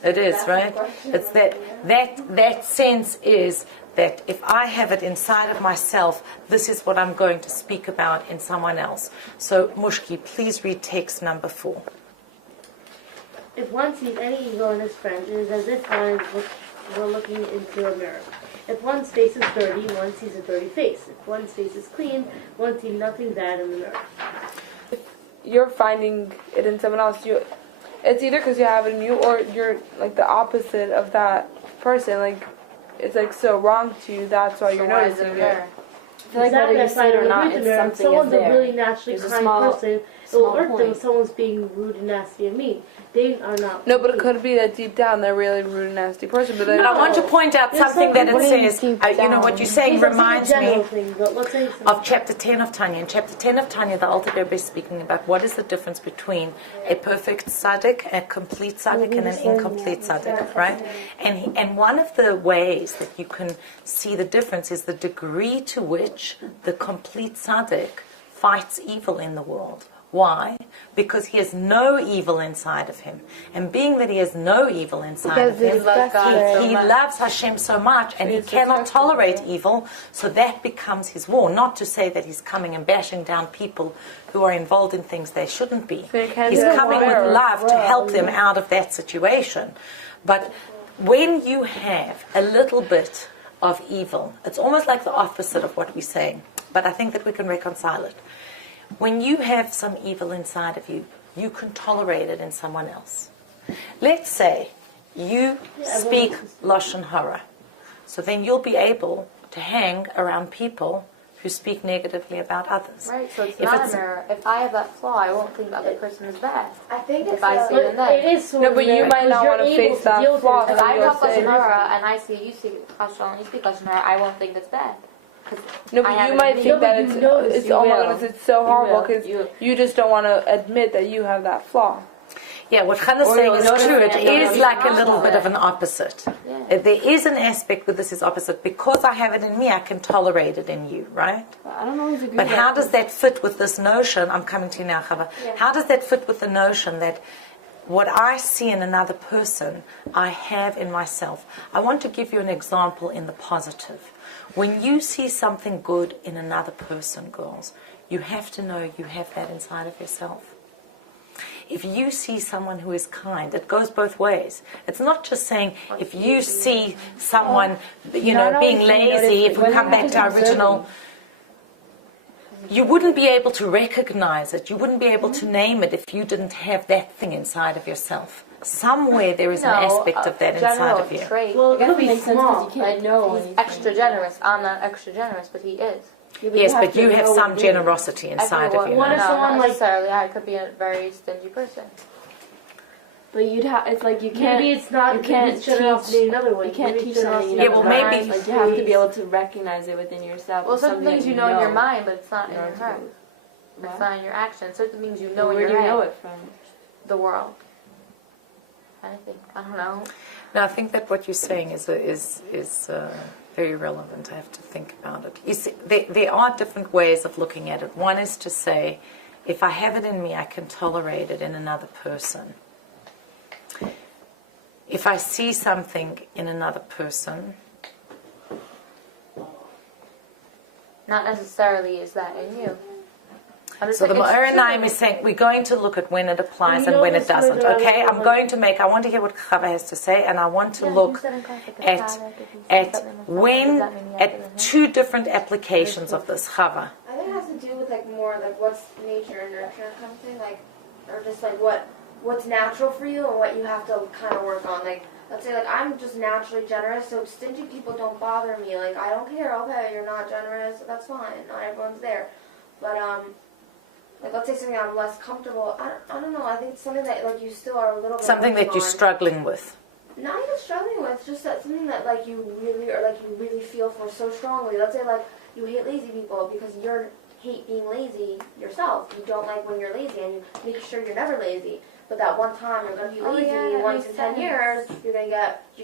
It is, right? It's that sense is that if I have it inside of myself, this is what I'm going to speak about in someone else. So, Mushki, please read text number 4. If one sees any ego in his friend, it is as if one were looking into a mirror. If one's face is dirty, one sees a dirty face. If one's face is clean, one sees nothing bad in the mirror. you're finding it in someone else. It's either because you have it in you, or you're like the opposite of that person. Like it's like so wrong to you. That's why you're noticing it. I feel like whether you see it or not, it's something if someone's is there. a really naturally There's a kind small- person, it small will hurt them point. if someone's being rude and nasty and mean. They are not. No, but it could be that deep down they're really rude and nasty person. But But I want to point out There's something that something it says, deep you know, what down. you're saying These are some reminds general me things, but let's say something. of chapter 10 of Tanya. In chapter 10 of Tanya, the Alter Rebbe is speaking about what is the difference between a perfect tzaddik, a complete tzaddik, and an incomplete tzaddik, right? And one of the ways that you can see the difference is the degree to which the complete tzaddik fights evil in the world. Why? Because he has no evil inside of him. And being that he has no evil inside of him, he loves Hashem so much, and he cannot tolerate evil, so that becomes his war. Not to say that he's coming and bashing down people who are involved in things they shouldn't be. He's coming with love to help them out of that situation. But when you have a little bit of evil, it's almost like the opposite of what we're saying, but I think that we can reconcile it. When you have some evil inside of you, you can tolerate it in someone else. Let's say you speak Lashon Hara. So then you'll be able to hang around people who speak negatively about others. Right, so it's not a mirror. If I have that flaw, I won't think the other person is bad. I think If I see it in them. It is sort No, of but you there, might not because want to you're able face that deal with flaw. it. If I You'll talk say- Lashon Hara and I see you speak Lashon and you speak Lashon Hara, I won't think it's bad. No, I but have you it might in think me. that No, but you notice it's you oh my will. goodness, it's so You horrible will. because You- you just don't want to admit that you have that flaw. Yeah, what Chana's Or saying you'll is notice true. It that you'll is notice like a the little bit opposite. of an opposite. Yeah. There is an aspect where this is opposite. Because I have it in me, I can tolerate it in you, right? I don't always agree But with how that. does that fit with this notion? I'm coming to you now, Chava. How does that fit with the notion that what I see in another person, I have in myself? I want to give you an example in the positive. When you see something good in another person, girls, you have to know you have that inside of yourself. If you see someone who is kind, it goes both ways. It's not just saying if you see someone, you know, being lazy, if we come back to our original, you wouldn't be able to recognize it. You wouldn't be able to name it if you didn't have that thing inside of yourself. Somewhere there is an aspect of that inside of you. Trait. Well, I it guess could it be makes sense small. because you can't know He's anything. extra generous. I'm not extra generous, but he is. Yeah, Yes, you but you to have know some what you're doing. generosity inside of Everyone- you. What if no, someone, not like- necessarily. I could be a very stingy person. But you'd have. It's like you can't. Maybe it's not. You can't It's generosity teach- another way. You can't Maybe teach it's something. generosity You Yeah, well, never maybe- learned. Like you have to be able to recognize it within yourself. Well, as certain something things that you know in your mind, but it's not in in your order to heart. do. It's What? not in your actions. Certain things you know in Where your do you head. know it from? The world. Anything. I don't know. No, I think that what you're saying is very relevant. I have to think about it. You see, there are different ways of looking at it. One is to say, if I have it in me, I can tolerate it in another person. If I see something in another person, Not necessarily is that in you. I'm just so the saying it's Ma'or true. is saying we're going to look at when it applies You and when it notice where doesn't. there are Okay, I'm little- going to make. I want to hear what Chava has to say, and I want to Yeah, you look said in conflict with at Father, if you see at something with when Father, does that mean you have it in him? at two different applications of this Chava. I think it has to do with like more like what's nature and nurture kind of thing, like, or just like what's natural for you and what you have to kind of work on. Like, let's say like I'm just naturally generous, so stingy people don't bother me. Like I don't care. Okay, you're not generous, that's fine. Not everyone's there, but like let's say something I'm less comfortable. I don't know. I think it's something that like you still are a little bit Something that working you're on. struggling with. Not even struggling with, just that something that like you really or like you really feel for so strongly. Let's say like you hate lazy people because you hate being lazy yourself. You don't like when you're lazy and you make sure you're never lazy. But that one time you're gonna be Oh, lazy yeah, that once makes in 10 sense. years, you're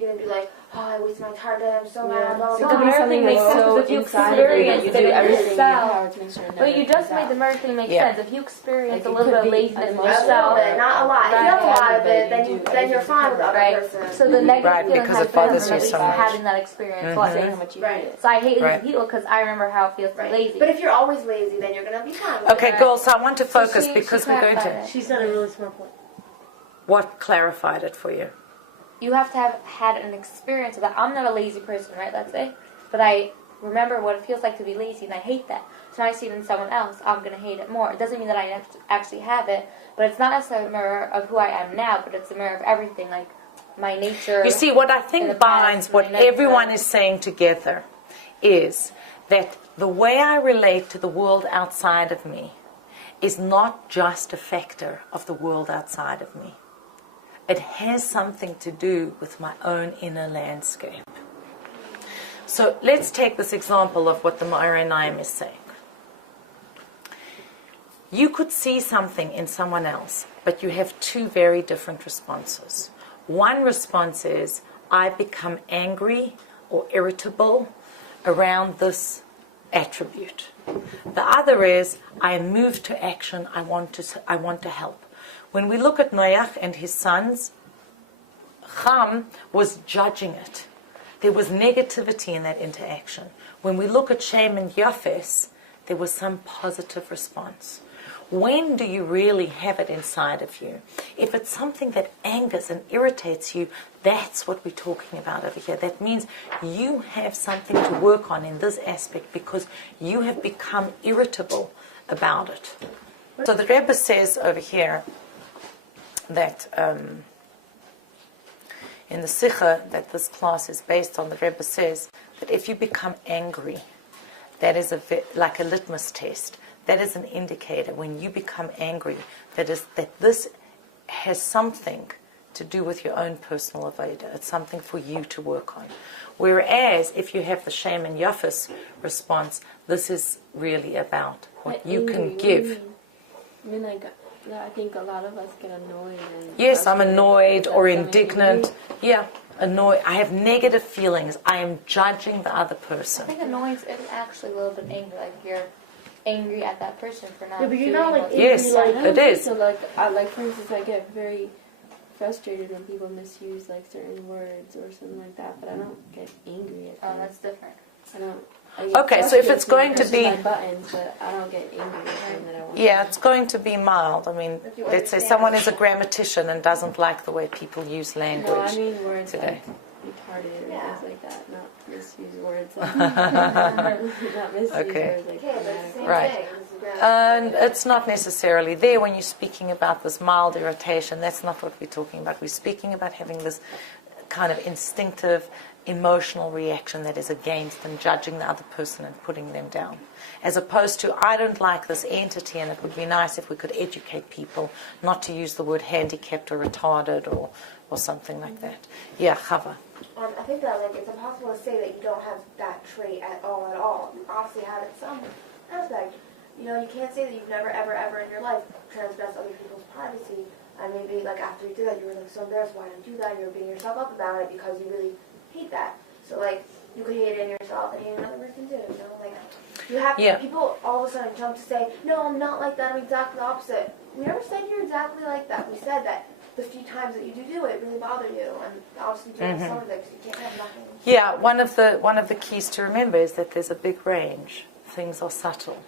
gonna be like, oh, I wasted my entire day. I'm so mad. Blah It blah could blah. be something makes that's sense so if you inside of you that you experience do it in everything in your yourself. power to make sure it But you never just comes made the out. mirror thing make Yeah. sense. If you experience Like, a it little could bit of be laziness an in A little yourself, bit, not a lot. If you have a lot of it, then you're fine with the other right? person. So the negative Right, feeling because has it bothers been you so from much. having that experience. Mhm. Like, Saying how much you Right. hate it. so I hate Right. lazy people because I remember how it feels to be lazy. But if you're always lazy, then you're gonna be fine with Okay, it. girls, so I want to So focus she because we're going clarified to. it. She said a really smart point. What clarified it for you? You have to have had an experience of that. I'm not a lazy person, right? Let's say, but I remember what it feels like to be lazy, and I hate that. So now I see it in someone else, I'm going to hate it more. It doesn't mean that I actually have it, but it's not necessarily a mirror of who I am now, but it's a mirror of everything, like my nature. You see, what I think binds what everyone is saying together is that the way I relate to the world outside of me is not just a factor of the world outside of me. It has something to do with my own inner landscape. So let's take this example of what the Ma'arei Naim is saying. You could see something in someone else, but you have two very different responses. One response is, I become angry or irritable around this attribute. The other is, I am moved to action, I want to help. When we look at Noach and his sons, Ham was judging it. There was negativity in that interaction. When we look at Shem and Yafes, there was some positive response. When do you really have it inside of you? If it's something that angers and irritates you, that's what we're talking about over here. That means you have something to work on in this aspect because you have become irritable about it. So the Rebbe says over here that in the Sikha that this class is based on, the Rebbe says that if you become angry, that is like a litmus test. That is an indicator when you become angry that this has something to do with your own personal avoda. It's something for you to work on. Whereas if you have the Shem and Yafis response, this is really about what you can give. I mean, like, I think a lot of us get annoyed. Yes, I'm annoyed or indignant. Yeah, annoyed. I have negative feelings. I am judging the other person. I think annoyance is actually a little bit angry, like you're angry at that person for not. Yeah, but you're not like angry, yes, like it is. So like for instance, I get very frustrated when people misuse like certain words or something like that, but I don't get angry at them. Oh, that's different. I don't. Okay, so if it's going to be... my buttons, but I don't get angry at them that I want. Yeah, it's going to be mild. I mean, let's say someone is a grammatician and doesn't like the way people use language. No, I mean words today. like retarded or things like that, not misuse words. Not misuse Okay. words like Right. And it's not necessarily there when you're speaking about this mild irritation. That's not what we're talking about. We're speaking about having this kind of instinctive emotional reaction that is against and judging the other person and putting them down, as opposed to I don't like this entity and it would be nice if we could educate people not to use the word handicapped or retarded or something like that. Yeah, Chava. I think that like it's impossible to say that you don't have that trait at all. You obviously have it some aspect. You know, you can't say that you've never ever in your life transgressed other people's privacy, and maybe like after you did that you were like so embarrassed, why did you do that, and you were beating yourself up about it because you really hate that. So like you could hate it in yourself and hate another person too, you know, like you have people all of a sudden jump to say, no, I'm not like that, I'm exactly the opposite. We never said you're exactly like that. We said that the few times that you do it really bother you, and obviously doing some of it, you can't have nothing. Yeah, one of the keys to remember is that there's a big range. Things are subtle.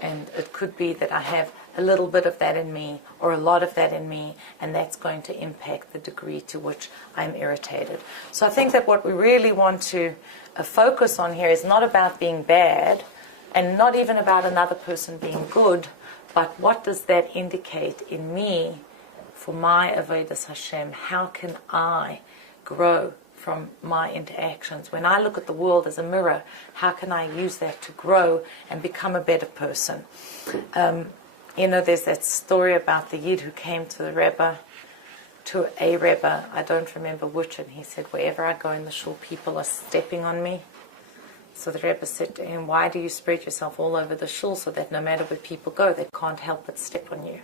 And it could be that I have a little bit of that in me or a lot of that in me, and that's going to impact the degree to which I'm irritated. So I think that what we really want to focus on here is not about being bad and not even about another person being good, but what does that indicate in me for my Avodas Hashem? How can I grow from my interactions? When I look at the world as a mirror, how can I use that to grow and become a better person? You know, there's that story about the Yid who came to the Rebbe, to a Rebbe, I don't remember which, and he said, wherever I go in the shul, people are stepping on me. So the Rebbe said to him, why do you spread yourself all over the shul so that no matter where people go, they can't help but step on you?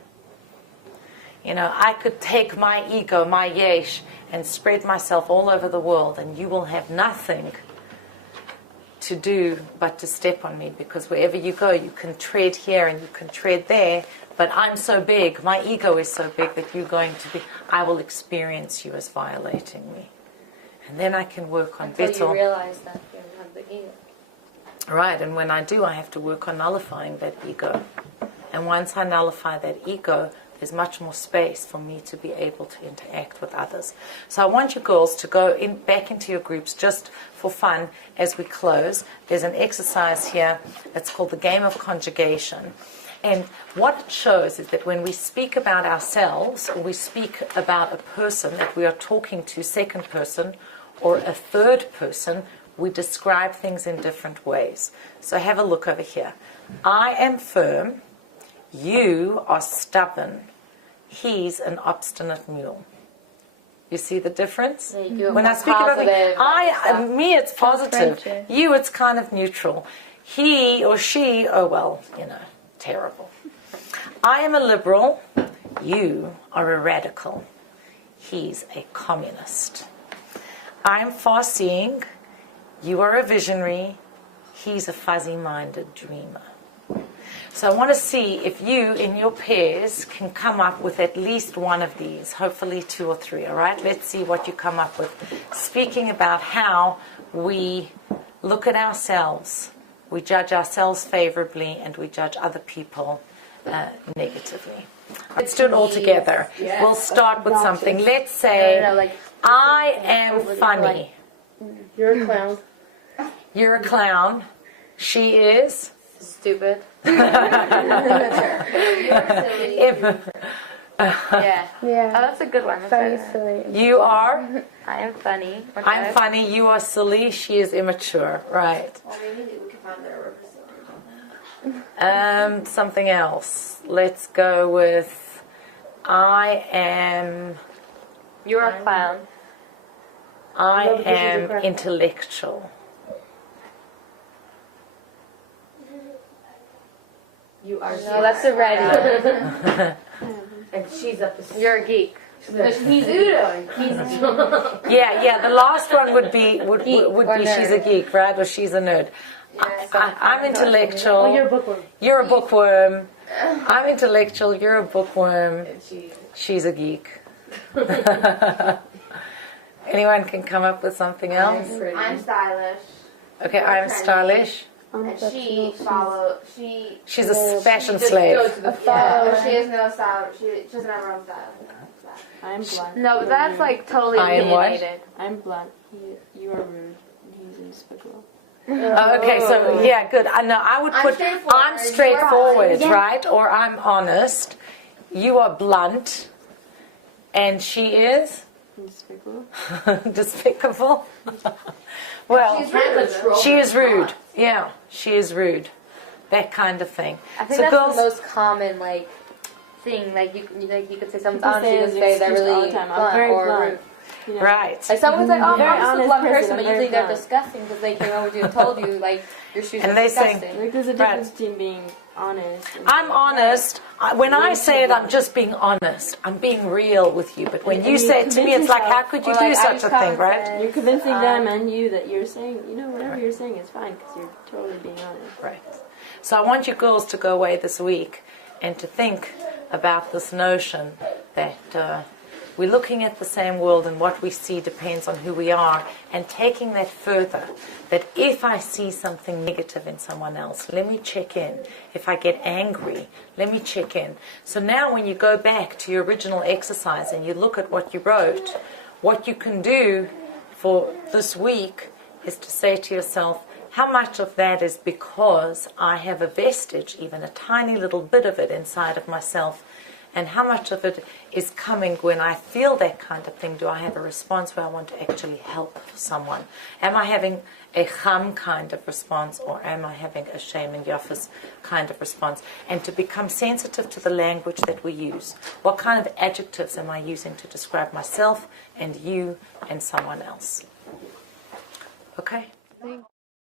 You know, I could take my ego, my yesh, and spread myself all over the world, and you will have nothing to do but to step on me, because wherever you go, you can tread here and you can tread there, but I'm so big, my ego is so big that you're going to be, I will experience you as violating me. And then I can work on Until bittul. you realize that you have the ego. Right, and when I do, I have to work on nullifying that ego. And once I nullify that ego, there's much more space for me to be able to interact with others. So I want you girls to go back into your groups just for fun as we close. There's an exercise here. It's called the game of conjugation. And what it shows is that when we speak about ourselves, or we speak about a person that we are talking to, second person, or a third person, we describe things in different ways. So have a look over here. I am firm. You are stubborn. He's an obstinate mule. You see the difference? When I speak about me, it's positive. You, it's kind of neutral. He or she, oh well, terrible. I am a liberal. You are a radical. He's a communist. I am far-seeing. You are a visionary. He's a fuzzy-minded dreamer. So I want to see if you, in your pairs, can come up with at least one of these, hopefully 2 or 3, all right? Let's see what you come up with. Speaking about how we look at ourselves, we judge ourselves favorably, and we judge other people negatively. Let's do it all together. Yes. We'll start with something. Let's say, I am funny. You're a clown. You're a clown. She is stupid. Yeah. Oh, that's a good one. Funny, silly. You are? I am funny. Okay. I'm funny. You are silly. She is immature. Right. Well, maybe we can find their representation. Something else. Let's go with I am... You're a clown. I am intellectual. You are. No, that's a red. And she's up to. You're a geek. He's Udo. Yeah. The last one would be nerd. She's a geek, right? Or she's a nerd. Yes. I'm intellectual. Oh, you're a bookworm. You're a bookworm. I'm intellectual. You're a bookworm. She's a geek. Anyone can come up with something else? I'm stylish. Okay, I'm stylish. And She's a fashion slave. She has no style. She doesn't have her own style. I'm blunt. No, but that's like totally I am what? opinionated. I'm blunt. You are rude. He's despicable. Okay, so yeah, good. I know. I would put I'm straightforward, right? Or I'm honest. You are blunt, and she is Despicable. despicable. Well, she is rude. Yeah, she is rude. That kind of thing. I think so that's girls, the most common thing. Like you could say someone's honest. You could say they're really blunt or rude. You know? right? Like someone's like, oh, I'm just a blunt person, but I'm usually very they're blunt. disgusting because they came over to you and told you like your shoes And are they disgusting. say- Like there's a difference between being honest. And I'm honest. When I say it, I'm just being honest. I'm being real with you. But when you say it to me, it's like, how could you do such a thing, right? You're convincing them and you that you're saying, whatever you're saying is fine because you're totally being honest. Right. So I want you girls to go away this week and to think about this notion that we're looking at the same world and what we see depends on who we are, and taking that further, that if I see something negative in someone else, let me check in. If I get angry, let me check in. So now when you go back to your original exercise and you look at what you wrote, what you can do for this week is to say to yourself, how much of that is because I have a vestige, even a tiny little bit of it inside of myself, and how much of it is coming when I feel that kind of thing? Do I have a response where I want to actually help someone? Am I having a cham kind of response, or am I having a shame and yafas kind of response? And to become sensitive to the language that we use. What kind of adjectives am I using to describe myself and you and someone else? Okay?